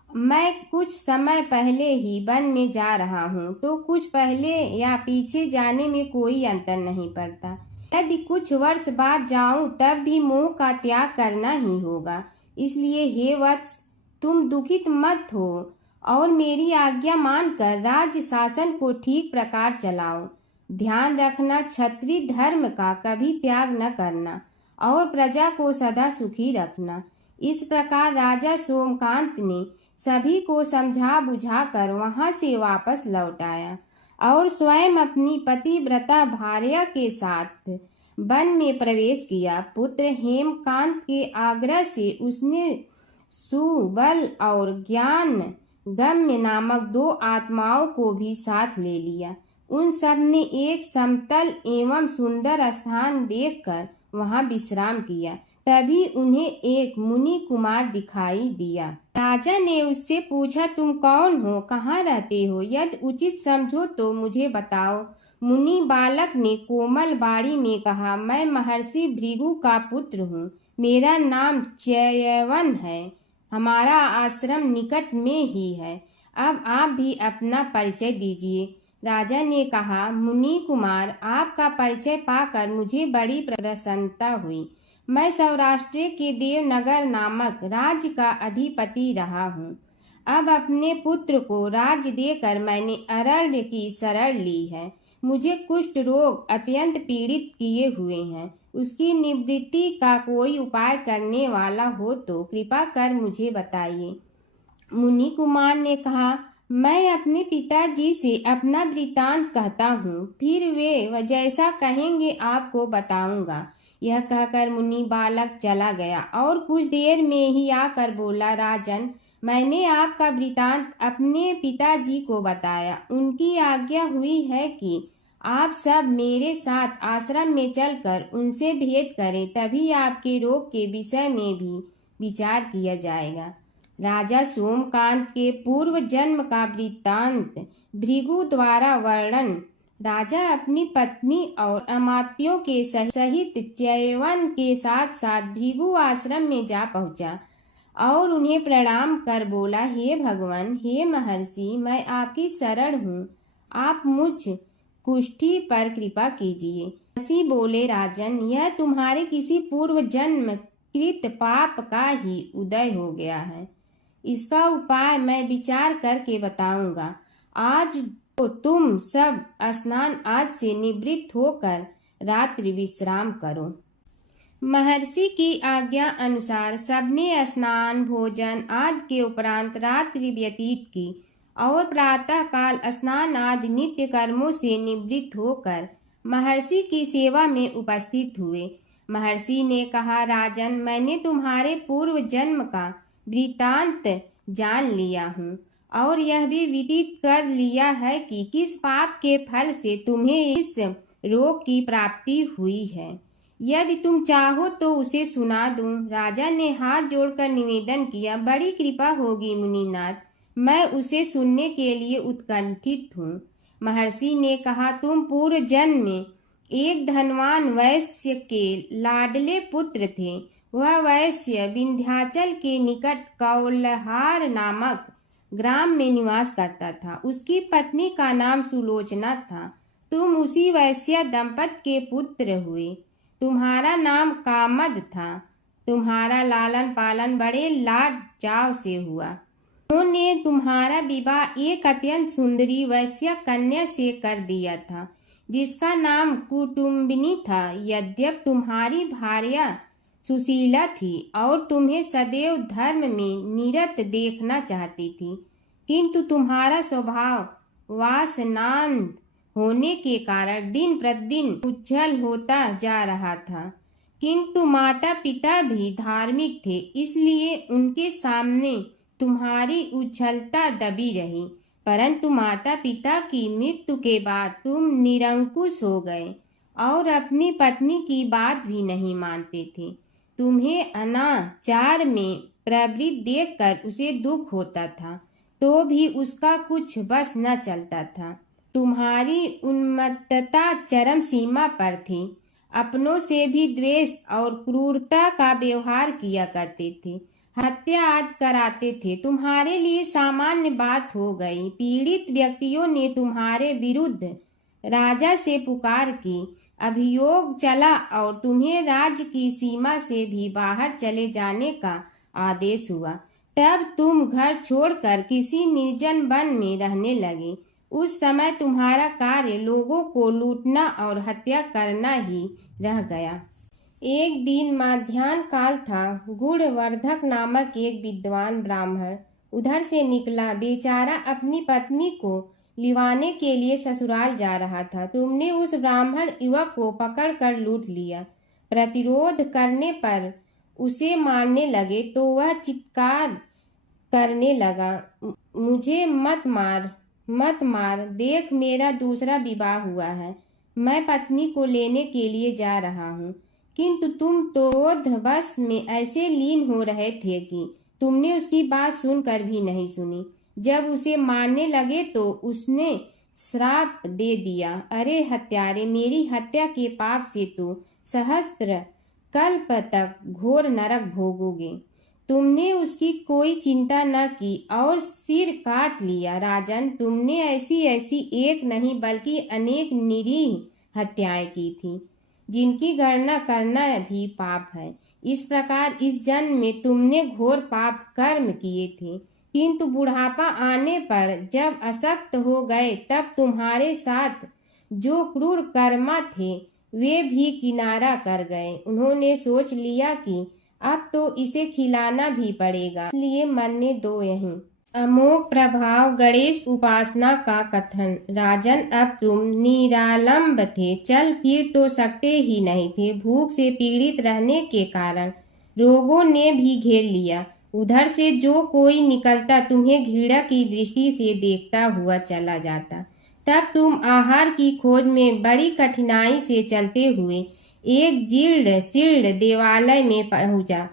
मैं कुछ समय पहले ही वन में जा रहा हूँ, तो कुछ पहले या पीछे जाने में कोई अंतर नहीं पड़ता। यदि कुछ वर्ष बाद जाऊं तब भी मोह का त्याग करना ही होगा। इसलिए हे वत्स, तुम दुखित मत हो और मेरी आज्ञा मानकर राज्य शासन को ठीक प्रकार चलाओ। ध्यान रखना, क्षत्रिय धर्म का कभी त्याग न करना और प्रजा को सदा सुखी रखना। इस प्रकार राजा सोमकांत ने सभी को समझा बुझाकर वहां से वापस लौट आया और स्वयं अपनी पतिव्रता भार्या के साथ वन में प्रवेश किया। पुत्र हेमकांत के आग्रह से उसने सुबल और ज्ञान गम्य नामक 2 आत्माओं को भी साथ ले लिया। उन सब ने एक समतल एवं सुंदर स्थान देखकर वहां विश्राम किया तभी उन्हें एक मुनि कुमार दिखाई दिया। राजा ने उससे पूछा, तुम कौन हो, कहाँ रहते हो, यदि उचित समझो तो मुझे बताओ। मुनि बालक ने कोमल बाणी में कहा, मैं महर्षि भृगु का पुत्र हूँ। मेरा नाम च्यवन है। हमारा आश्रम निकट में ही है। अब आप भी अपना परिचय दीजिए। राजा ने कहा, मुनि कुमार, आपका परिचय पाकर मुझे बड़ी प्रसन्नता हुई। मैं सौराष्ट्र के देवनगर नामक राज्य का अधिपति रहा हूँ। अब अपने पुत्र को राज्य देकर मैंने अरण्य की शरण ली है। मुझे कुष्ठ रोग अत्यंत पीड़ित किए हुए हैं। उसकी निवृत्ति का कोई उपाय करने वाला हो तो कृपा कर मुझे बताइए। मुनि कुमार ने कहा, मैं अपने पिताजी से अपना वृतांत कहता हूँ, फिर वे जैसा कहेंगे आपको बताऊंगा। यह कहकर मुनि बालक चला गया और कुछ देर में ही आकर बोला, राजन, मैंने आपका वृतांत अपने पिताजी को बताया। उनकी आज्ञा हुई है कि आप सब मेरे साथ आश्रम में चलकर उनसे भेंट करें, तभी आपके रोग के विषय में भी विचार किया जाएगा। राजा सोमकांत के पूर्व जन्म का वृत्तांत भृगु द्वारा वर्णन। राजा अपनी पत्नी और अमात्यों के सहित च्यवन के साथ साथ भृगु आश्रम में जा पहुंचा और उन्हें प्रणाम कर बोला, हे भगवान, हे महर्षि, मैं आपकी शरण हूँ। आप मुझ कुष्ठी पर कृपा कीजिए। महर्षि बोले, राजन, यह तुम्हारे किसी पूर्व जन्म कृत पाप का ही उदय हो गया है। इसका उपाय मैं विचार करके बताऊंगा। आज तो तुम सब स्नान आज से निवृत्त होकर रात्रि विश्राम करो। महर्षि की आज्ञा अनुसार सबने स्नान भोजन आदि के उपरांत रात्रि व्यतीत की और प्रातः काल स्नान आदि नित्य कर्मों से निवृत्त होकर महर्षि की सेवा में उपस्थित हुए। महर्षि ने कहा, राजन, मैंने तुम्हारे पूर्व जन्म का वृतांत जान लिया हूँ और यह भी विदित कर लिया है कि किस पाप के फल से तुम्हें इस रोग की प्राप्ति हुई है। यदि तुम चाहो तो उसे सुना दूं। राजा ने हाथ जोड़कर निवेदन किया, बड़ी कृपा होगी मुनिनाथ, मैं उसे सुनने के लिए उत्कंठित हूँ। महर्षि ने कहा, तुम पूर्व जन्म में एक धनवान वैश्य के लाडले पुत्र थे। वह वैश्य विंध्याचल के निकट कौलहार नामक ग्राम में निवास करता था। उसकी पत्नी का नाम सुलोचना था। तुम उसी वैश्य दंपत के पुत्र हुए। तुम्हारा नाम कामद था। तुम्हारा लालन पालन बड़े लाड चाव से हुआ। उन्होंने तुम्हारा विवाह एक अत्यंत सुंदरी वैश्य कन्या से कर दिया था, जिसका नाम कुटुम्बिनी था। यद्यप तुम्हारी भार्या सुशीला थी और तुम्हें सदैव धर्म में निरत देखना चाहती थी, किंतु तुम्हारा स्वभाव वासनांध होने के कारण दिन प्रतिदिन उज्जवल होता जा रहा था। किंतु माता पिता भी धार्मिक थे, इसलिए उनके सामने तुम्हारी उज्ज्वलता दबी रही। परंतु माता पिता की मृत्यु के बाद तुम निरंकुश हो गए और अपनी पत्नी की बात भी नहीं मानते थे। तुम्हें अनाचार में प्रवृत्त देखकर उसे दुख होता था, तो भी उसका कुछ बस न चलता था। तुम्हारी उन्मत्तता चरम सीमा पर थी। अपनों से भी द्वेष और क्रूरता का व्यवहार किया करते थे। हत्या आदि कराते थे। तुम्हारे लिए सामान्य बात हो गई। पीड़ित व्यक्तियों ने तुम्हारे विरुद्ध राजा से पुकार की। अभियोग चला और तुम्हें राज्य की सीमा से भी बाहर चले जाने का आदेश हुआ। तब तुम घर छोड़कर किसी निर्जन वन में रहने लगे। उस समय तुम्हारा कार्य लोगों को लूटना और हत्या करना ही रह गया। एक दिन मध्याह्न काल था। गुणवर्धक नामक एक विद्वान ब्राह्मण उधर से निकला। बेचारा अपनी पत्नी को लिवाने के लिए ससुराल जा रहा था। तुमने उस ब्राह्मण युवक को पकड़कर लूट लिया। प्रतिरोध करने पर उसे मारने लगे तो वह चित्कार करने लगा, मुझे मत मार, मत मार, देख मेरा दूसरा विवाह हुआ है। मैं पत्नी को लेने के लिए जा रहा हूँ। किंतु तुम तो क्रोधवश में ऐसे लीन हो रहे थे कि तुमने उसकी बात सुनकर भी नहीं सुनी। जब उसे मारने लगे तो उसने श्राप दे दिया, अरे हत्यारे, मेरी हत्या के पाप से तो सहस्त्र कल्प तक घोर नरक भोगोगे। तुमने उसकी कोई चिंता न की और सिर काट लिया। राजन, तुमने ऐसी ऐसी एक नहीं बल्कि अनेक निरीह हत्याएं की थी, जिनकी गणना करना भी पाप है। इस प्रकार इस जन्म में तुमने घोर पाप कर्म किए थे, किंतु बुढ़ापा आने पर जब अशक्त हो गए तब तुम्हारे साथ जो क्रूर कर्मा थे वे भी किनारा कर गए। उन्होंने सोच लिया कि अब तो इसे खिलाना भी पड़ेगा, इसलिए मरने दो यहीं। अमोघ प्रभाव गणेश उपासना का कथन। राजन, अब तुम निरालंब थे, चल फिर तो सकते ही नहीं थे। भूख से पीड़ित रहने के कारण रोगों ने भी घेर लिया। उधर से जो कोई निकलता तुम्हें घृणा की दृष्टि से देखता हुआ चला जाता। तब तुम आहार की खोज में बड़ी कठिनाई से चलते हुए एक जीर्ण शीर्ण देवालय में पहुंचा।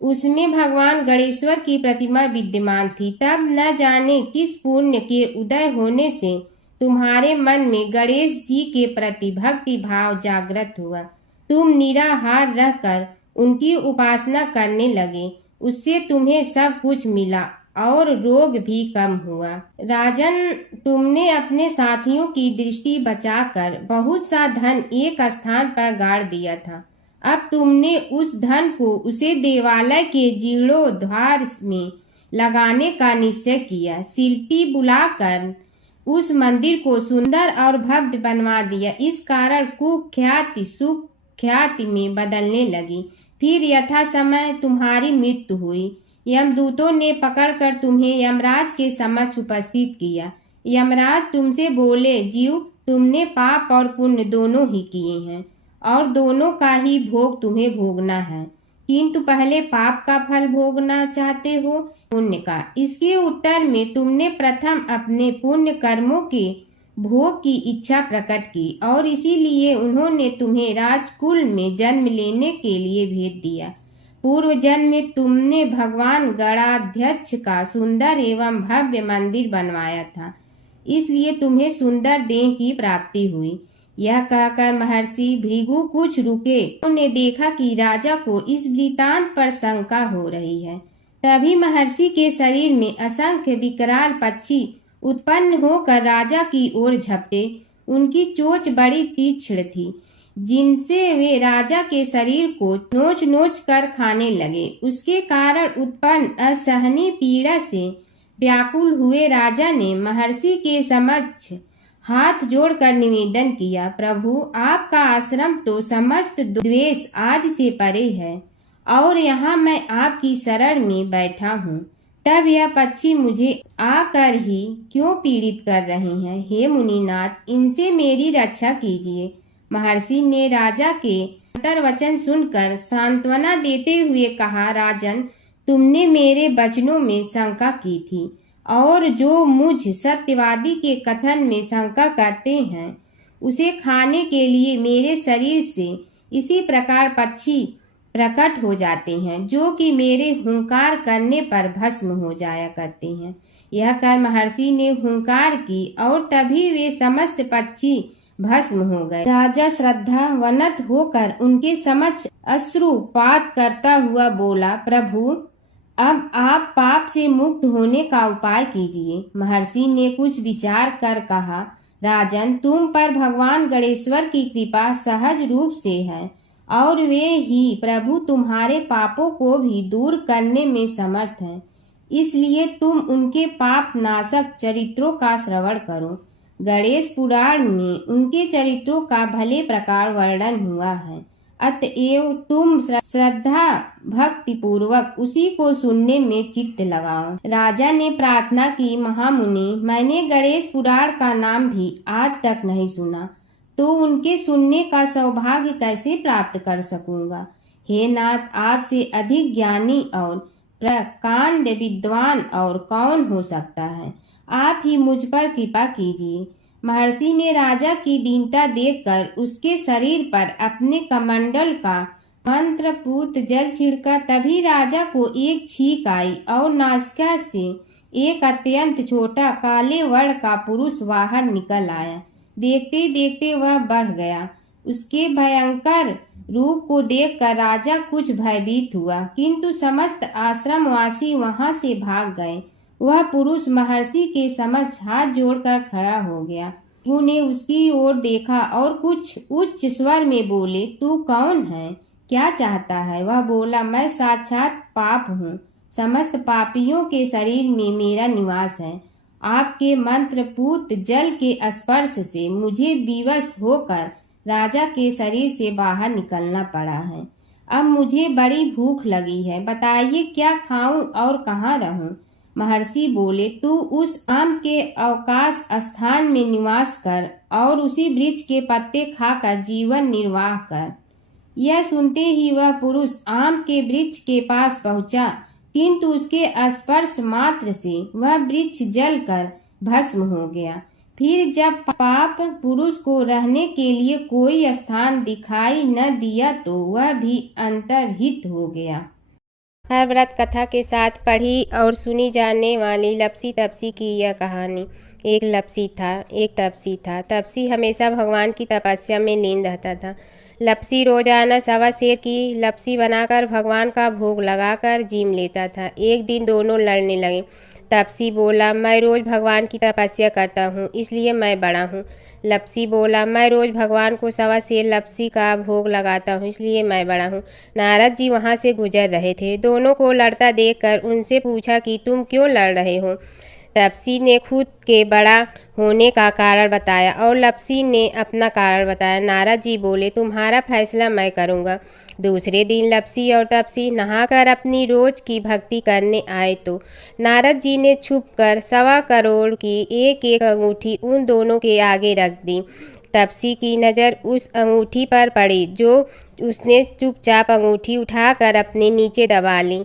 उसमें भगवान गणेश्वर की प्रतिमा विद्यमान थी। तब न जाने किस पुण्य के उदय होने से तुम्हारे मन में गणेश जी के प्रति भक्ति भाव जागृत हुआ। तुम निराहार रहकर उनकी उपासना करने लगे। उससे तुम्हें सब कुछ मिला और रोग भी कम हुआ। राजन, तुमने अपने साथियों की दृष्टि बचाकर बहुत सा धन एक स्थान पर गाड़ दिया था। अब तुमने उस धन को उसे देवालय के जीर्णोद्धार में लगाने का निश्चय किया। शिल्पी बुलाकर उस मंदिर को सुंदर और भव्य बनवा दिया। इस कारण कुख्याति सुख्याति में बदलने लगी। फिर यथा समय तुम्हारी मृत्यु हुई। यमदूतों ने पकड़कर तुम्हें यमराज के समक्ष उपस्थित किया। यमराज तुमसे बोले, जीव, तुमने पाप और पुण्य दोनों ही किए हैं और दोनों का ही भोग तुम्हें भोगना है, किंतु पहले पाप का फल भोगना चाहते हो पुण्य का। इसके उत्तर में तुमने प्रथम अपने पुण्य कर्मों के भोग की इच्छा प्रकट की और इसीलिए उन्होंने तुम्हें राजकुल में जन्म लेने के लिए भेज दिया। पूर्व जन्म में तुमने भगवान गणाध्यक्ष का सुंदर एवं भव्य मंदिर बनवाया था, इसलिए तुम्हें सुंदर देह की प्राप्ति हुई। यह कहकर महर्षि भृगु कुछ रुके। उन्होंने देखा कि राजा को इस वृतांत पर शंका हो रही है। तभी महर्षि के शरीर में असंख्य विकराल पक्षी उत्पन्न होकर राजा की ओर झपटे। उनकी चोंच बड़ी तीक्ष्ण थी, जिनसे वे राजा के शरीर को नोच नोच कर खाने लगे। उसके कारण उत्पन्न असहनीय पीड़ा से व्याकुल हुए राजा ने महर्षि के समक्ष हाथ जोड़कर निवेदन किया, प्रभु, आपका आश्रम तो समस्त द्वेष आदि से परे है और यहाँ मैं आपकी शरण में बैठा हूँ। तब यह पक्षी मुझे आकर ही क्यों पीड़ित कर रहे हैं? हे मुनिनाथ, इनसे मेरी रक्षा कीजिए। महर्षि ने राजा के अंतर्वचन सुनकर सांत्वना देते हुए कहा, राजन, तुमने मेरे वचनों में शंका की थी और जो मुझ सत्यवादी के कथन में शंका करते हैं उसे खाने के लिए मेरे शरीर से इसी प्रकार पक्षी प्रकट हो जाते हैं, जो कि मेरे हुंकार करने पर भस्म हो जाया करते हैं। यह कर महर्षि ने हुंकार की और तभी वे समस्त पक्षी भस्म हो गए। राजा श्रद्धावनत होकर उनके समक्ष अश्रुपात करता हुआ बोला, प्रभु, अब आप पाप से मुक्त होने का उपाय कीजिए। महर्षि ने कुछ विचार कर कहा, राजन, तुम पर भगवान गणेश्वर की कृपा सहज रूप से है और वे ही प्रभु तुम्हारे पापों को भी दूर करने में समर्थ हैं। इसलिए तुम उनके पाप नाशक चरित्रों का श्रवण करो। गणेश पुराण में उनके चरित्रों का भले प्रकार वर्णन हुआ है, अतएव तुम श्रद्धा भक्ति पूर्वक उसी को सुनने में चित्त लगाओ। राजा ने प्रार्थना की, महामुनि, मैंने गणेश पुराण का नाम भी आज तक नहीं सुना, तो उनके सुनने का सौभाग्य कैसे प्राप्त कर सकूंगा? हे नाथ, आपसे अधिक ज्ञानी और प्रकांड विद्वान और कौन हो सकता है? आप ही मुझ पर कृपा कीजिए। महर्षि ने राजा की दीनता देखकर उसके शरीर पर अपने कमंडल का मंत्रपूत जल छिड़कर तभी राजा को एक छींक आई और नासिका से एक अत्यंत छोटा काले वर्ण का पुरुष बाहर निकल आया। देखते देखते वह बढ़ गया। उसके भयंकर रूप को देखकर राजा कुछ भयभीत हुआ, किंतु समस्त आश्रमवासी वहां से भाग गए। वह पुरुष महर्षि के समक्ष हाथ जोड़कर खड़ा हो गया। उन्हें उसकी ओर देखा और कुछ उच्च स्वर में बोले, तू कौन है, क्या चाहता है? वह बोला, मैं साक्षात पाप हूँ। समस्त पापियों के शरीर में मेरा निवास है। आपके मंत्रपूत जल के स्पर्श से मुझे विवश होकर राजा के शरीर से बाहर निकलना पड़ा है। अब मुझे बड़ी भूख लगी है, बताइए क्या खाऊं और कहाँ रहूं? महर्षि बोले, तू उस आम के अवकाश स्थान में निवास कर और उसी वृक्ष के पत्ते खाकर जीवन निर्वाह कर। यह सुनते ही वह पुरुष आम के वृक्ष के पास पहुंचा, किंतु उसके स्पर्श मात्र से वह वृक्ष जलकर भस्म हो गया। फिर जब पाप पुरुष को रहने के लिए कोई स्थान दिखाई न दिया तो वह भी अंतर्हित हो गया। हर व्रत कथा के साथ पढ़ी और सुनी जाने वाली लपसी तपसी की यह कहानी। एक लपसी था, एक तपसी था। तपसी हमेशा भगवान की तपस्या में लीन रहता था। लपसी रोजाना सवा सेर की लपसी बनाकर भगवान का भोग लगाकर जीम लेता था। एक दिन दोनों लड़ने लगे। तपसी बोला, मैं रोज़ भगवान की तपस्या करता हूँ, इसलिए मैं बड़ा हूँ। लपसी बोला, मैं रोज़ भगवान को सवा सेर लपसी का भोग लगाता हूँ, इसलिए मैं बड़ा हूँ। नारद जी वहाँ से गुजर रहे थे। दोनों को लड़ता देखकर उनसे पूछा कि तुम क्यों लड़ रहे हो? तपसी ने खुद के बड़ा होने का कारण बताया और लपसी ने अपना कारण बताया। नारद जी बोले, तुम्हारा फैसला मैं करूँगा। दूसरे दिन लपसी और तपसी नहाकर अपनी रोज की भक्ति करने आए तो नारद जी ने छुपकर 1.25 करोड़ की एक एक अंगूठी उन दोनों के आगे रख दी। तपसी की नज़र उस अंगूठी पर पड़ी जो उसने चुपचाप अंगूठी उठाकर अपने नीचे दबा ली।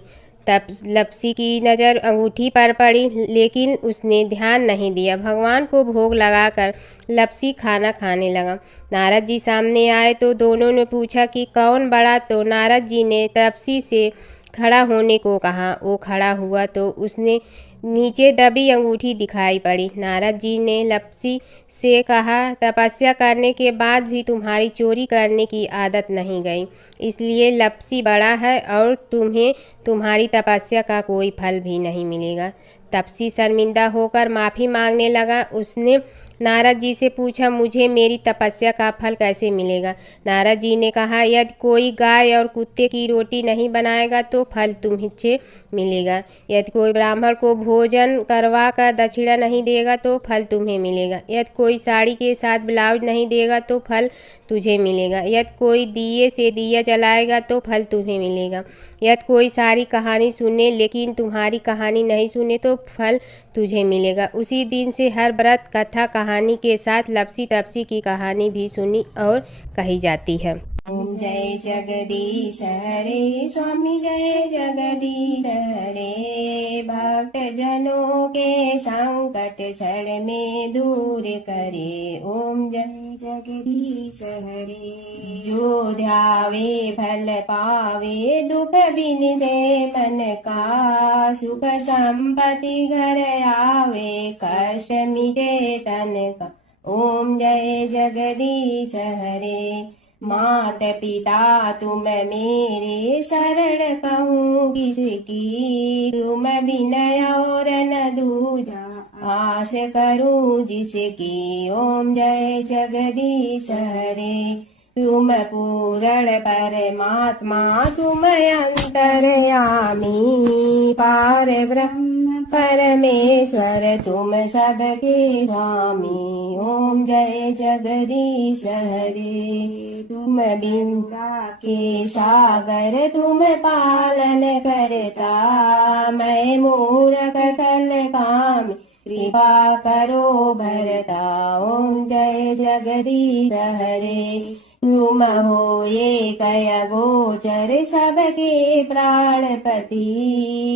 तब लपसी की नज़र अंगूठी पर पड़ी, लेकिन उसने ध्यान नहीं दिया। भगवान को भोग लगाकर लपसी खाना खाने लगा। नारद जी सामने आए तो दोनों ने पूछा कि कौन बड़ा, तो नारद जी ने तपसी से खड़ा होने को कहा। वो खड़ा हुआ तो उसने नीचे दबी अंगूठी दिखाई पड़ी। नारद जी ने लपसी से कहा, तपस्या करने के बाद भी तुम्हारी चोरी करने की आदत नहीं गई, इसलिए लपसी बड़ा है और तुम्हें तुम्हारी तपस्या का कोई फल भी नहीं मिलेगा। तपसी शर्मिंदा होकर माफ़ी मांगने लगा। उसने नारद जी से पूछा, मुझे मेरी तपस्या का फल कैसे मिलेगा? नारद जी ने कहा, यदि कोई गाय और कुत्ते की रोटी नहीं बनाएगा तो फल तुम्हें मिलेगा। यदि कोई ब्राह्मण को भोजन करवा कर दक्षिणा नहीं देगा तो फल तुम्हें मिलेगा। यदि कोई साड़ी के साथ ब्लाउज नहीं देगा तो फल तुझे मिलेगा। यदि कोई दिए से दिया जलाएगा तो फल तुम्हें मिलेगा। यदि कोई सारी कहानी सुने लेकिन तुम्हारी कहानी नहीं सुने तो फल तुझे मिलेगा। उसी दिन से हर व्रत कथा कहानी के साथ लपसी तपसी की कहानी भी सुनी और कही जाती है। ओम जय जगदीश हरे स्वामी, जय जगदीश हरे। भक्त जनों के संकट क्षण में दूर करे। ओम जय जगदीश हरे। जो ध्यावे फल पावे, दुख बिन दे मन का। सुख संपत्ति घर आवे, कष्ट मिटे तन का। ओम जय जगदीश हरे। मात पिता तुम मेरे, शरण कहूँ किसकी। तुम विनय और न दूजा, आस करूँ जिसकी। ओम जय जगदीश हरे। तुम पूर्ण परमात्मा, तुम अंतर्यामी। पार ब्रह्म परमेश्वर, तुम सबके स्वामी। ओम जय जगदीश हरे। तुम बिंदा के सागर, तुम पालन करता। मैं मूर्ख कल काम, कृपा करो भरता। ओम जय जगदीश हरे। तुम हो ये कय गोचर, सबके प्राणपति।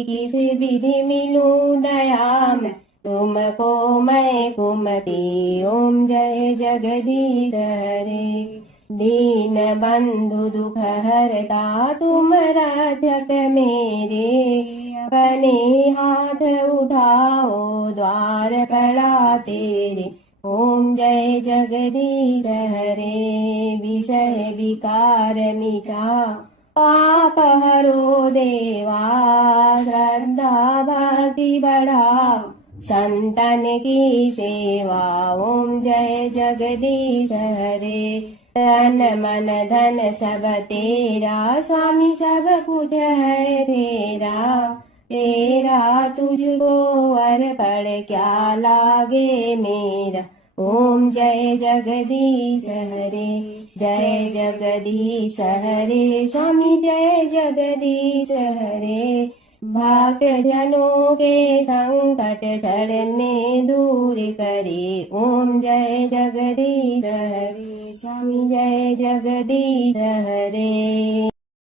किस विधि मिलूं दया में, तुमको मैं कुमति। ओम जय जगदीश हरे। दीन बंधु दुख हरता तुम रक्षक मेरे, अपने हाथ उठाओ द्वार पड़ा तेरे। ओम जय जगदीश हरे, विषय विकार मिटा पाप हरो देवा, श्रद्धा भक्ति बढ़ाओ संतन की सेवा। ओम जय जगदीश हरे, तन मन धन सब तेरा, स्वामी सब कुछ है तेरा। तेरा तुझको अर्पण क्या लागे मेरा। ओम जय जगदीश हरे, जय जगदीश हरे, स्वामी जय जगदीश हरे। भक्त जनों के संकट क्षण में दूर करे। ओम जय जगदीश हरे, स्वामी जय जगदीश हरे।